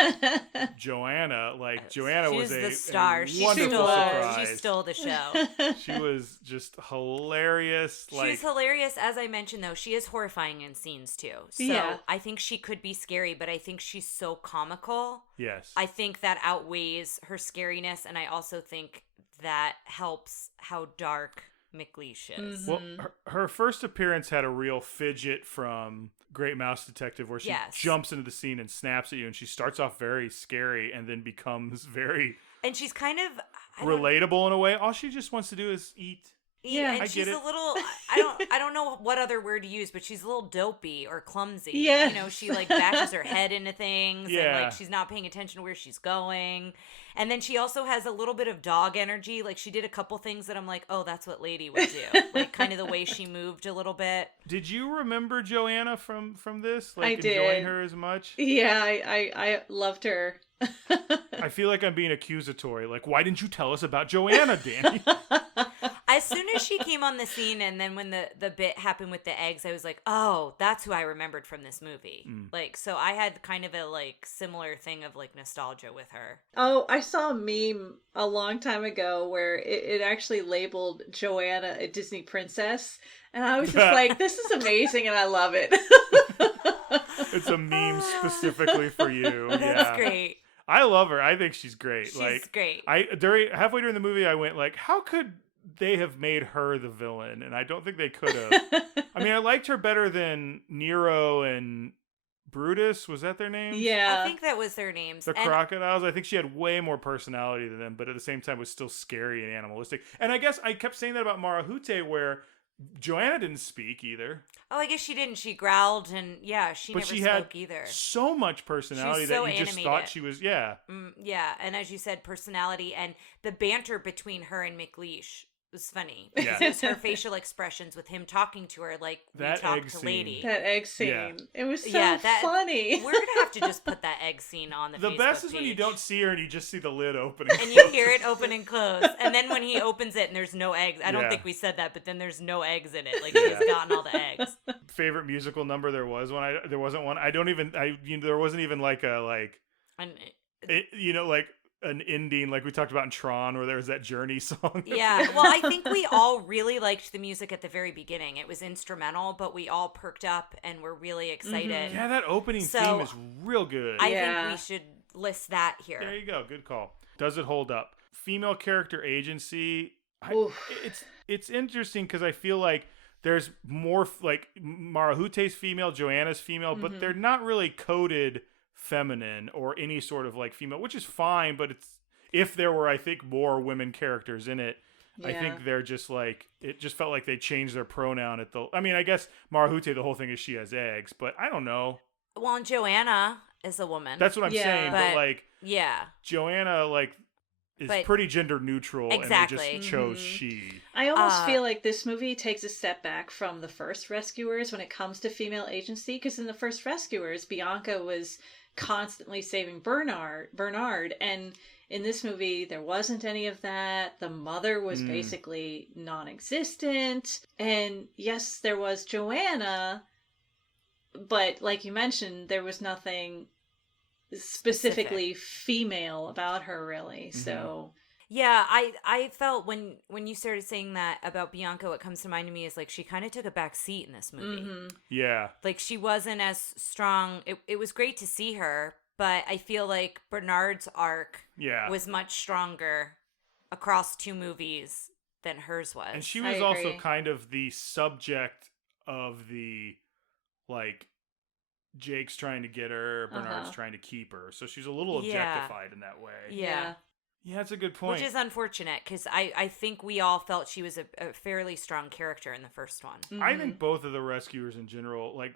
Joanna. Like, Joanna was the star. She surprise. She stole the show. She was just hilarious. She's hilarious. As I mentioned, though, she is horrifying in scenes, too. So I think she could be scary, but I think she's so comical. Yes. I think that outweighs her scariness, and I also think that helps how dark McLeish is. Well, her first appearance had a real fidget from Great Mouse Detective where she jumps into the scene and snaps at you, and she starts off very scary and then becomes very... And she's kind of... relatable in a way. All she just wants to do is eat. Yeah, and she's a little, I don't know what other word to use, but she's a little dopey or clumsy. Yeah. You know, she like bashes her head into things and like she's not paying attention to where she's going. And then she also has a little bit of dog energy. Like she did a couple things that I'm like, oh, that's what Lady would do. Like kind of the way she moved a little bit. Did you remember Joanna from this? Like I did. Enjoying her as much? Yeah, I loved her. I feel like I'm being accusatory. Like, why didn't you tell us about Joanna, Dani? As soon as she came on the scene and then when the bit happened with the eggs, I was like, oh, that's who I remembered from this movie. Like, so I had kind of a like similar thing of like nostalgia with her. Oh, I saw a meme a long time ago where it actually labeled Joanna a Disney princess. And I was just like, this is amazing and I love it. It's a meme specifically for you. That's great. I love her. I think she's great. She's great. Halfway during the movie, I went like, how could they have made her the villain? And I don't think they could have. I mean, I liked her better than Nero and Brutus. Was that their names? Yeah. I think that was their names. The crocodiles. I think she had way more personality than them, but at the same time was still scary and animalistic. And I guess I kept saying that about Marahute, where Joanna didn't speak either. Oh, I guess she didn't. She growled, and she never spoke either. So much personality that you just thought she was, yeah, and as you said, personality and the banter between her and McLeish was funny. Yeah. It was her facial expressions with him talking to her like that we talk to Lady. That egg scene. Yeah. It was so funny. We're going to have to just put that egg scene on the Facebook best is page. when you don't see her and you just see the lid opening. And you hear it open and close. And then when he opens it and there's no eggs. I don't think we said that, but then there's no eggs in it. Like he's gotten all the eggs. Favorite musical number there was one. There wasn't one. There wasn't even like an ending like we talked about in Tron where there was that Journey song. Yeah, well, I think we all really liked the music at the very beginning. It was instrumental, but we all perked up and were really excited. Mm-hmm. Yeah, that opening theme is real good. I think we should list that here. There you go. Good call. Does it hold up? Female character agency. It's interesting because I feel like there's more like Marahute's female, Joanna's female, but they're not really coded feminine or any sort of like female, which is fine, but if there were, I think, more women characters in it, I think they're just like, it just felt like they changed their pronoun I guess Marahute, the whole thing is she has eggs, but I don't know. Well, and Joanna is a woman. That's what I'm saying, but like, Joanna is pretty gender neutral, exactly. And they just chose she. I almost feel like this movie takes a step back from the first Rescuers when it comes to female agency, because in the first Rescuers, Bianca was constantly saving Bernard, and in this movie there wasn't any of that. The mother was basically non-existent, and yes, there was Joanna, but like you mentioned, there was nothing specifically female about her, really. So yeah, I felt when you started saying that about Bianca, what comes to mind to me is like she kind of took a back seat in this movie. Yeah. Like she wasn't as strong. It was great to see her, but I feel like Bernard's arc was much stronger across two movies than hers was. And she was also kind of the subject of the, like, Jake's trying to get her, Bernard's trying to keep her. So she's a little objectified in that way. Yeah. Yeah, that's a good point. Which is unfortunate, because I think we all felt she was a fairly strong character in the first one. I think both of the Rescuers in general, like,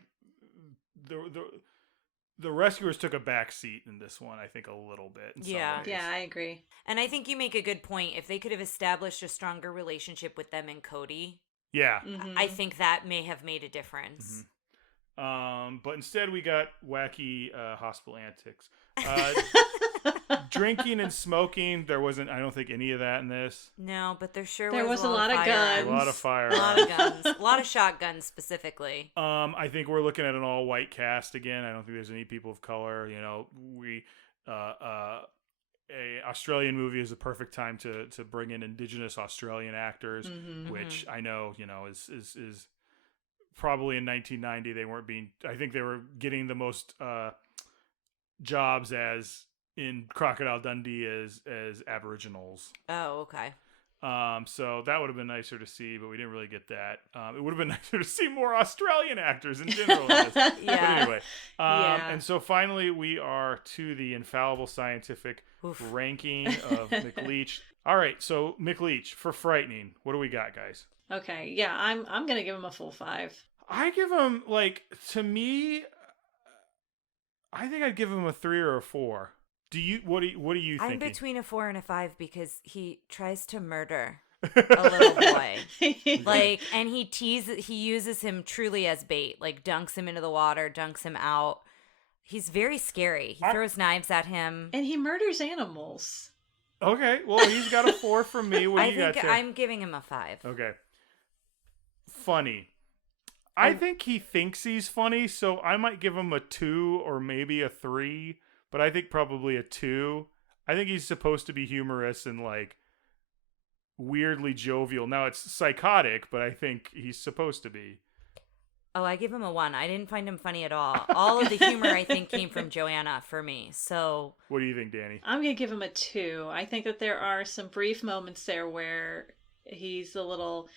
the Rescuers took a back seat in this one, I think, a little bit. In some ways. Yeah, I agree. And I think you make a good point. If they could have established a stronger relationship with them and Cody, I think that may have made a difference. But instead we got wacky hospital antics. Drinking and smoking, there wasn't, I don't think, any of that in this. No, but there was a lot of guns. A lot of fire. A lot of guns. A lot of shotguns specifically. I think we're looking at an all-white cast again. I don't think there's any people of color. You know, a Australian movie is the perfect time to bring in Indigenous Australian actors, which I know, you know, is probably in 1990 they weren't being. I think they were getting the most jobs as in Crocodile Dundee as Aboriginals. Oh, okay. So that would have been nicer to see, but we didn't really get that. It would have been nicer to see more Australian actors in general in this. But anyway. And so finally we are to the infallible scientific ranking of McLeish. All right, so McLeish for frightening. What do we got, guys? Okay, yeah, I'm going to give him a full 5. I give him, like, to me, I think I'd give him a 3 or a 4. What do you think? I'm between a 4 and a 5 because he tries to murder a little boy. Like, and he uses him truly as bait, like dunks him into the water, dunks him out. He's very scary. He throws knives at him. And he murders animals. Okay, well, he's got a 4 from me. What do you got, Tim? I'm giving him a 5. Okay. Funny. I think he thinks he's funny, so I might give him a 2 or maybe a 3, but I think probably a 2. I think he's supposed to be humorous and, like, weirdly jovial. Now, it's psychotic, but I think he's supposed to be. Oh, I give him a 1. I didn't find him funny at all. All of the humor, I think, came from Joanna for me. So, what do you think, Dani? I'm going to give him a 2. I think that there are some brief moments there where he's a little...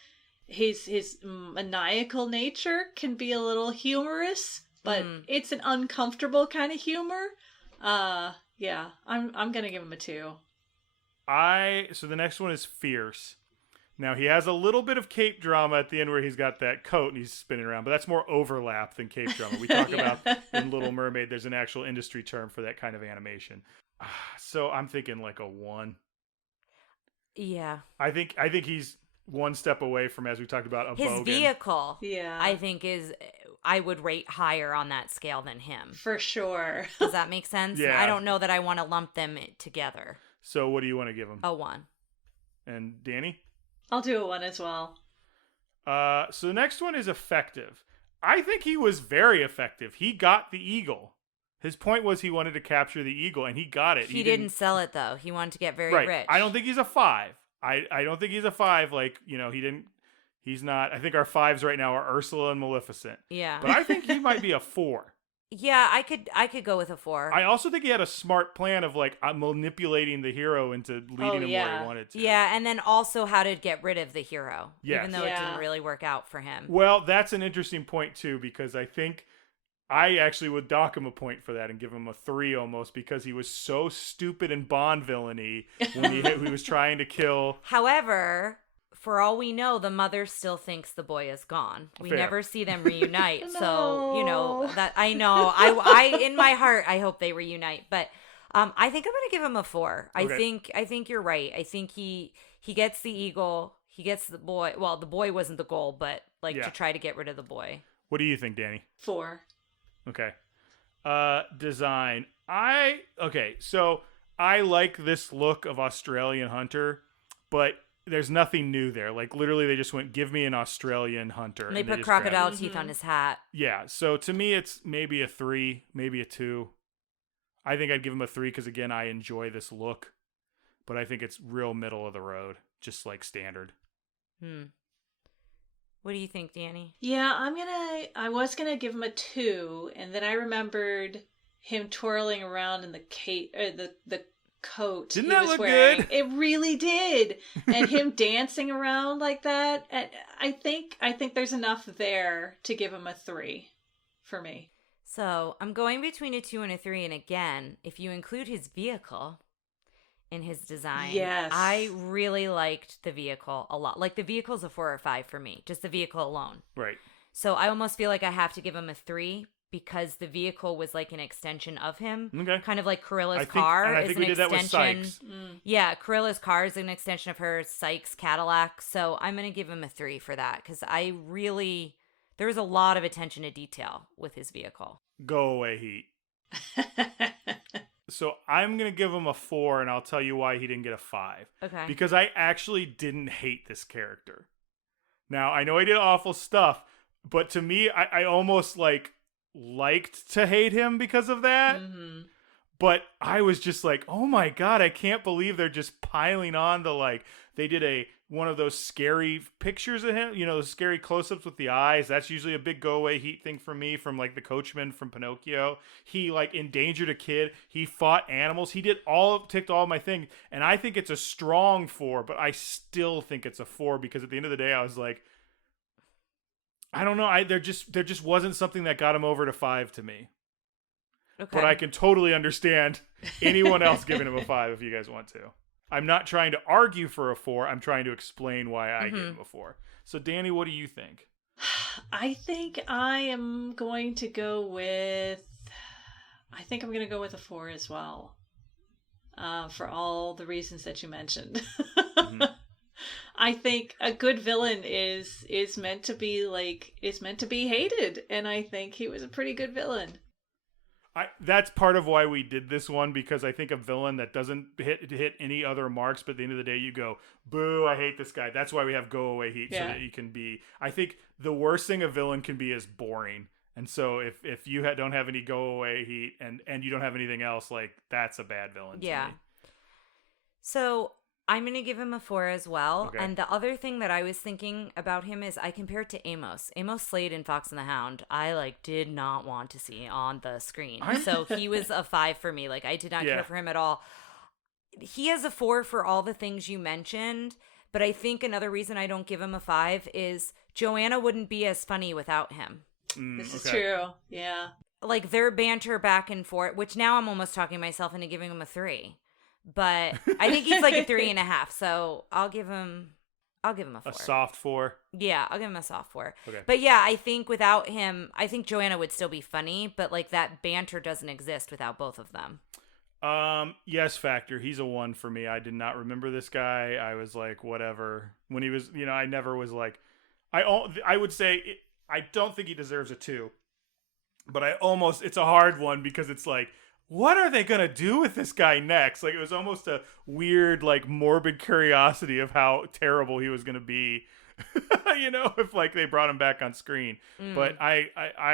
His maniacal nature can be a little humorous, but it's an uncomfortable kind of humor. Yeah, I'm going to give him a 2. So the next one is Fierce. Now, he has a little bit of cape drama at the end where he's got that coat and he's spinning around, but that's more overlap than cape drama. We talk about in Little Mermaid, there's an actual industry term for that kind of animation. So I'm thinking like a 1. Yeah. I think he's one step away from, as we talked about, his bogan. Vehicle, yeah, I think I would rate higher on that scale than him. For sure. Does that make sense? Yeah. I don't know that I want to lump them together. So what do you want to give him? A 1. And Dani? I'll do a 1 as well. So the next one is Effective. I think he was very effective. He got the eagle. His point was he wanted to capture the eagle, and he got it. He didn't sell it, though. He wanted to get very rich. I don't think he's a 5. I don't think he's a 5. Like, he's not. I think our 5s right now are Ursula and Maleficent. Yeah. But I think he might be a 4. Yeah, I could go with a 4. I also think he had a smart plan of like manipulating the hero into leading him where he wanted to. Yeah, and then also how to get rid of the hero, yes. even though it didn't really work out for him. Well, that's an interesting point too, because I think I actually would dock him a point for that and give him a 3 almost, because he was so stupid and Bond villainy when he was trying to kill. However, for all we know, the mother still thinks the boy is gone. We never see them reunite. No. So, that I know. I in my heart, I hope they reunite. But I think I'm going to give him a 4. Okay. I think you're right. I think he gets the eagle. He gets the boy. Well, the boy wasn't the goal, but to try to get rid of the boy. What do you think, Dani? 4. Okay. Design. So I like this look of Australian hunter, but there's nothing new there. Like, literally, they just went, give me an Australian hunter. And they put crocodile teeth on his hat. Yeah, so to me, it's maybe a 3, maybe a 2. I think I'd give him a 3 because, again, I enjoy this look. But I think it's real middle of the road, just like standard. What do you think, Dani? Yeah, I was gonna give him a 2, and then I remembered him twirling around in the the coat. Didn't he that was look wearing. good? It really did. And him dancing around like that. And I think there's enough there to give him a 3 for me. So I'm going between a 2 and a 3. And again, if you include his vehicle in his design, yes, I really liked the vehicle a lot. Like, the vehicle's a 4 or 5 for me, just the vehicle alone. Right. So I almost feel like I have to give him a 3 because the vehicle was like an extension of him. Okay. Kind of like Corilla's car and I is think an we did that with extension. Sykes. Yeah, Corilla's car is an extension of her Sykes Cadillac. So I'm going to give him a 3 for that because there was a lot of attention to detail with his vehicle. Go away, Heat. So I'm going to give him a 4, and I'll tell you why he didn't get a 5. Okay. Because I actually didn't hate this character. Now, I know he did awful stuff, but to me, I almost liked to hate him because of that. Mm-hmm. But I was just like, oh my God, I can't believe they're just piling on they did one of those scary pictures of him, those scary close-ups with the eyes. That's usually a big go-away Heat thing for me, from the coachman from Pinocchio. He endangered a kid. He fought animals. He ticked all my things. And I think it's a strong 4, but I still think it's a 4 because at the end of the day, I was like, I don't know. There just wasn't something that got him over to 5 to me. Okay. But I can totally understand anyone else giving him a 5 if you guys want to. I'm not trying to argue for a 4. I'm trying to explain why I gave him a 4. So, Dani, what do you think? I think I am going to go with... I think I'm going to go with a 4 as well. For all the reasons that you mentioned. Mm-hmm. I think a good villain is meant to be hated, and I think he was a pretty good villain. That's part of why we did this one, because I think a villain that doesn't hit any other marks, but at the end of the day you go, boo, I hate this guy. That's why we have go away Heat, so that you can be... I think the worst thing a villain can be is boring. And so if you don't have any go away Heat and you don't have anything else, that's a bad villain to me. So I'm going to give him a 4 as well. Okay. And the other thing that I was thinking about him is I compare it to Amos. Amos Slade in Fox and the Hound, I did not want to see on the screen. So he was a 5 for me. I did not care for him at all. He has a 4 for all the things you mentioned. But I think another reason I don't give him a 5 is Joanna wouldn't be as funny without him. This is true. Yeah. Their banter back and forth, which now I'm almost talking myself into giving him a 3. But I think he's a 3.5, so I'll give him a 4. A soft 4. Yeah, I'll give him a soft 4. Okay. But yeah, I think without him, I think Joanna would still be funny, but that banter doesn't exist without both of them. Yes factor. He's a 1 for me. I did not remember this guy. I was whatever. When he was, I never was I would say I don't think he deserves a 2. But it's a hard one because it's what are they going to do with this guy next? It was almost a weird, morbid curiosity of how terrible he was going to be, if they brought him back on screen. But I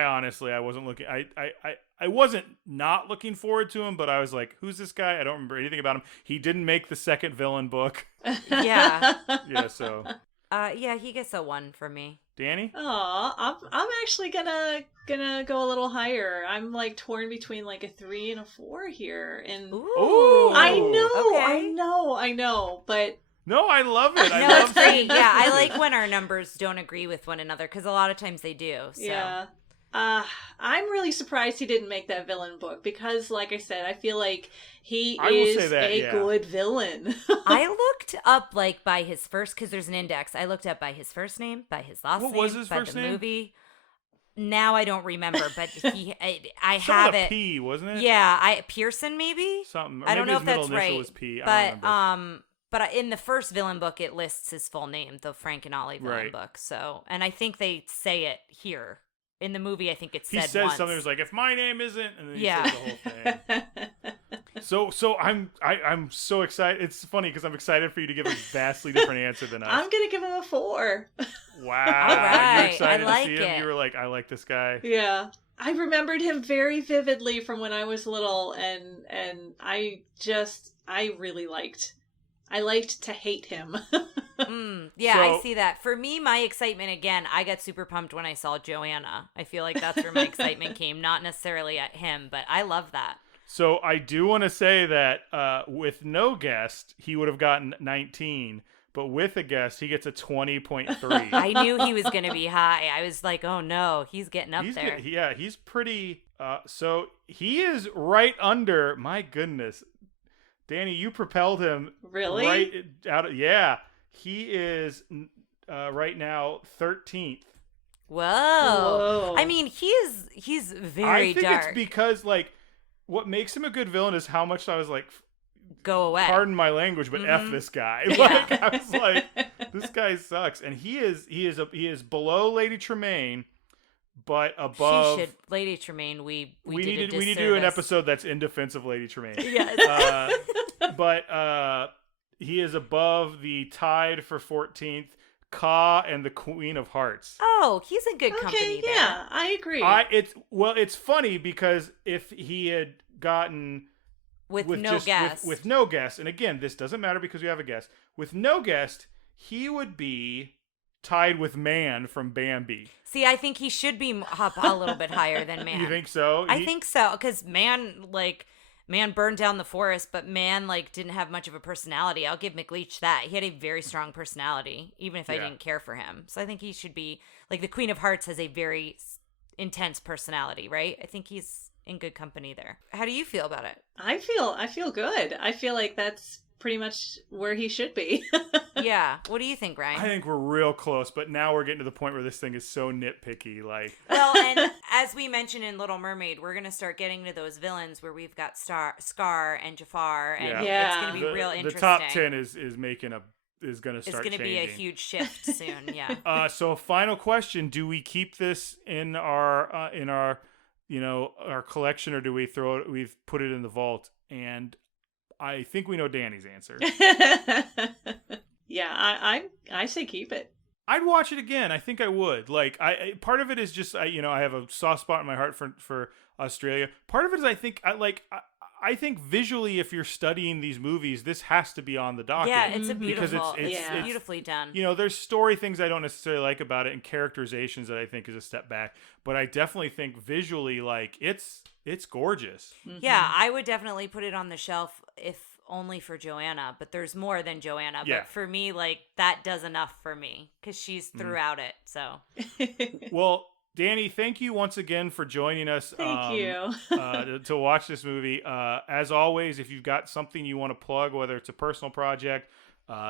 honestly, I wasn't looking, I wasn't not looking forward to him, but I was who's this guy? I don't remember anything about him. He didn't make the second villain book. Yeah. Yeah, so. Yeah, he gets a 1 for me. Dani? Oh, I'm actually gonna go a little higher. I'm torn between a 3 and a 4 here, and Ooh. I know, Okay. I know, but No, I love it. No, it's great. Yeah, I like when our numbers don't agree with one another because a lot of times they do. So. Yeah. I'm really surprised he didn't make that villain book because, like I said, I feel like he is a good villain. I looked up by his first, because there's an index. I looked up by his first name, by his last name, was his by first the name? movie. Now I don't remember, but I Some have with a it. P, wasn't it? Yeah, Pearson maybe. Something. Or I don't maybe know his if that's middle initial right. was P. I don't remember. But in the first villain book, it lists his full name, the Frank and Ollie villain Right. book. So, and I think they say it here. In the movie, I think it's said He says once. something that's if my name isn't, and then he Yeah. says the whole thing. So I'm so excited. It's funny because I'm excited for you to give a vastly different answer than us. I'm gonna give him a 4. Wow. All right. You're excited I like to see him. it. You were I like this guy. Yeah. I remembered him very vividly from when I was little, and I really liked to hate him. Yeah, So- I see that. For me, my excitement, again, I got super pumped when I saw Joanna. I feel like that's where my excitement came, not necessarily at him, but I love that. So I do want to say that with no guest, he would have gotten 19. But with a guest, he gets a 20.3. I knew he was going to be high. I was like, oh no, he's getting up there. He's pretty. So he is right under. My goodness, Dani, you propelled him Really? right out of. Yeah, he is right now 13th. Whoa. I mean, he's very I think dark. it's because what makes him a good villain is how much I was Go away. pardon my language, but F this guy. Yeah. I was this guy sucks, and he is below Lady Tremaine, but above. She should, Lady Tremaine. We need did to do an episode that's in defense of Lady Tremaine. Yes. But he is above the tied for 14th Ka and the Queen of Hearts. Oh, he's in good company there. Yeah, I agree. It's funny because if he had gotten With no guest. with no guest, and again, this doesn't matter because we have a guest. With no guest, he would be tied with Man from Bambi. See, I think he should be up a little bit higher than Man. You think so? I think so, because Man burned down the forest, but Man didn't have much of a personality. I'll give McLeach that. He had a very strong personality, even if I didn't care for him. So I think he should be the Queen of Hearts has a very intense personality, right? I think he's in good company there. How do you feel about it? I feel good. I feel like that's pretty much where he should be. Yeah. What do you think, Ryan? I think we're real close, but now we're getting to the point where this thing is so nitpicky. Well, and as we mentioned in Little Mermaid, we're going to start getting to those villains where we've got Scar and Jafar, and it's going to be real interesting. The top 10 is making is going to start changing. It's going to be a huge shift soon, yeah. So final question, do we keep this in our our collection, or do we we've put it in the vault? And I think we know Dani's answer. Yeah, I say keep it. I'd watch it again. I think I would. Part of it is just I have a soft spot in my heart for Australia. Part of it is I think I think visually, if you're studying these movies, this has to be on the docket. Yeah, it's a beautiful, because it's beautifully done. You know, there's story things I don't necessarily like about it, and characterizations that I think is a step back. But I definitely think visually, like it's gorgeous. Mm-hmm. Yeah, I would definitely put it on the shelf if only for Joanna. But there's more than Joanna. Yeah. But for me, like that does enough for me because she's throughout it. So, well. Dani, thank you once again for joining us. Thank you. To watch this movie. As always, if you've got something you want to plug, whether it's a personal project,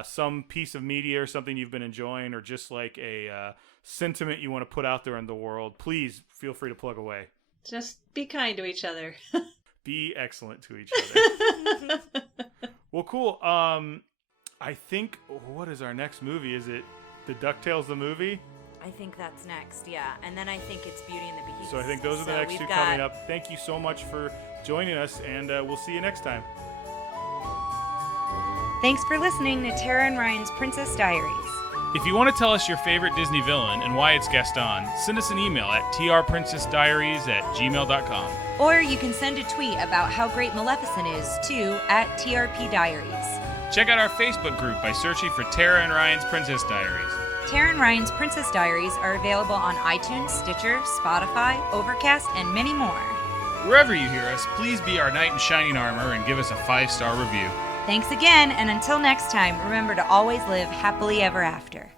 some piece of media or something you've been enjoying, or just like a sentiment you want to put out there in the world, please feel free to plug away. Just be kind to each other. Be excellent to each other. Well, cool. I think, what is our next movie? Is it the DuckTales the movie? I think that's next, yeah. And then I think it's Beauty and the Beast. So I think those are the next two coming up. Thank you so much for joining us, and we'll see you next time. Thanks for listening to Tara and Ryan's Princess Diaries. If you want to tell us your favorite Disney villain and why it's Gaston, send us an email at trprincessdiaries@gmail.com. Or you can send a tweet about how great Maleficent is to @TRPDiaries. Check out our Facebook group by searching for Tara and Ryan's Princess Diaries. Tara and Ryan's Princess Diaries are available on iTunes, Stitcher, Spotify, Overcast, and many more. Wherever you hear us, please be our knight in shining armor and give us a 5-star review. Thanks again, and until next time, remember to always live happily ever after.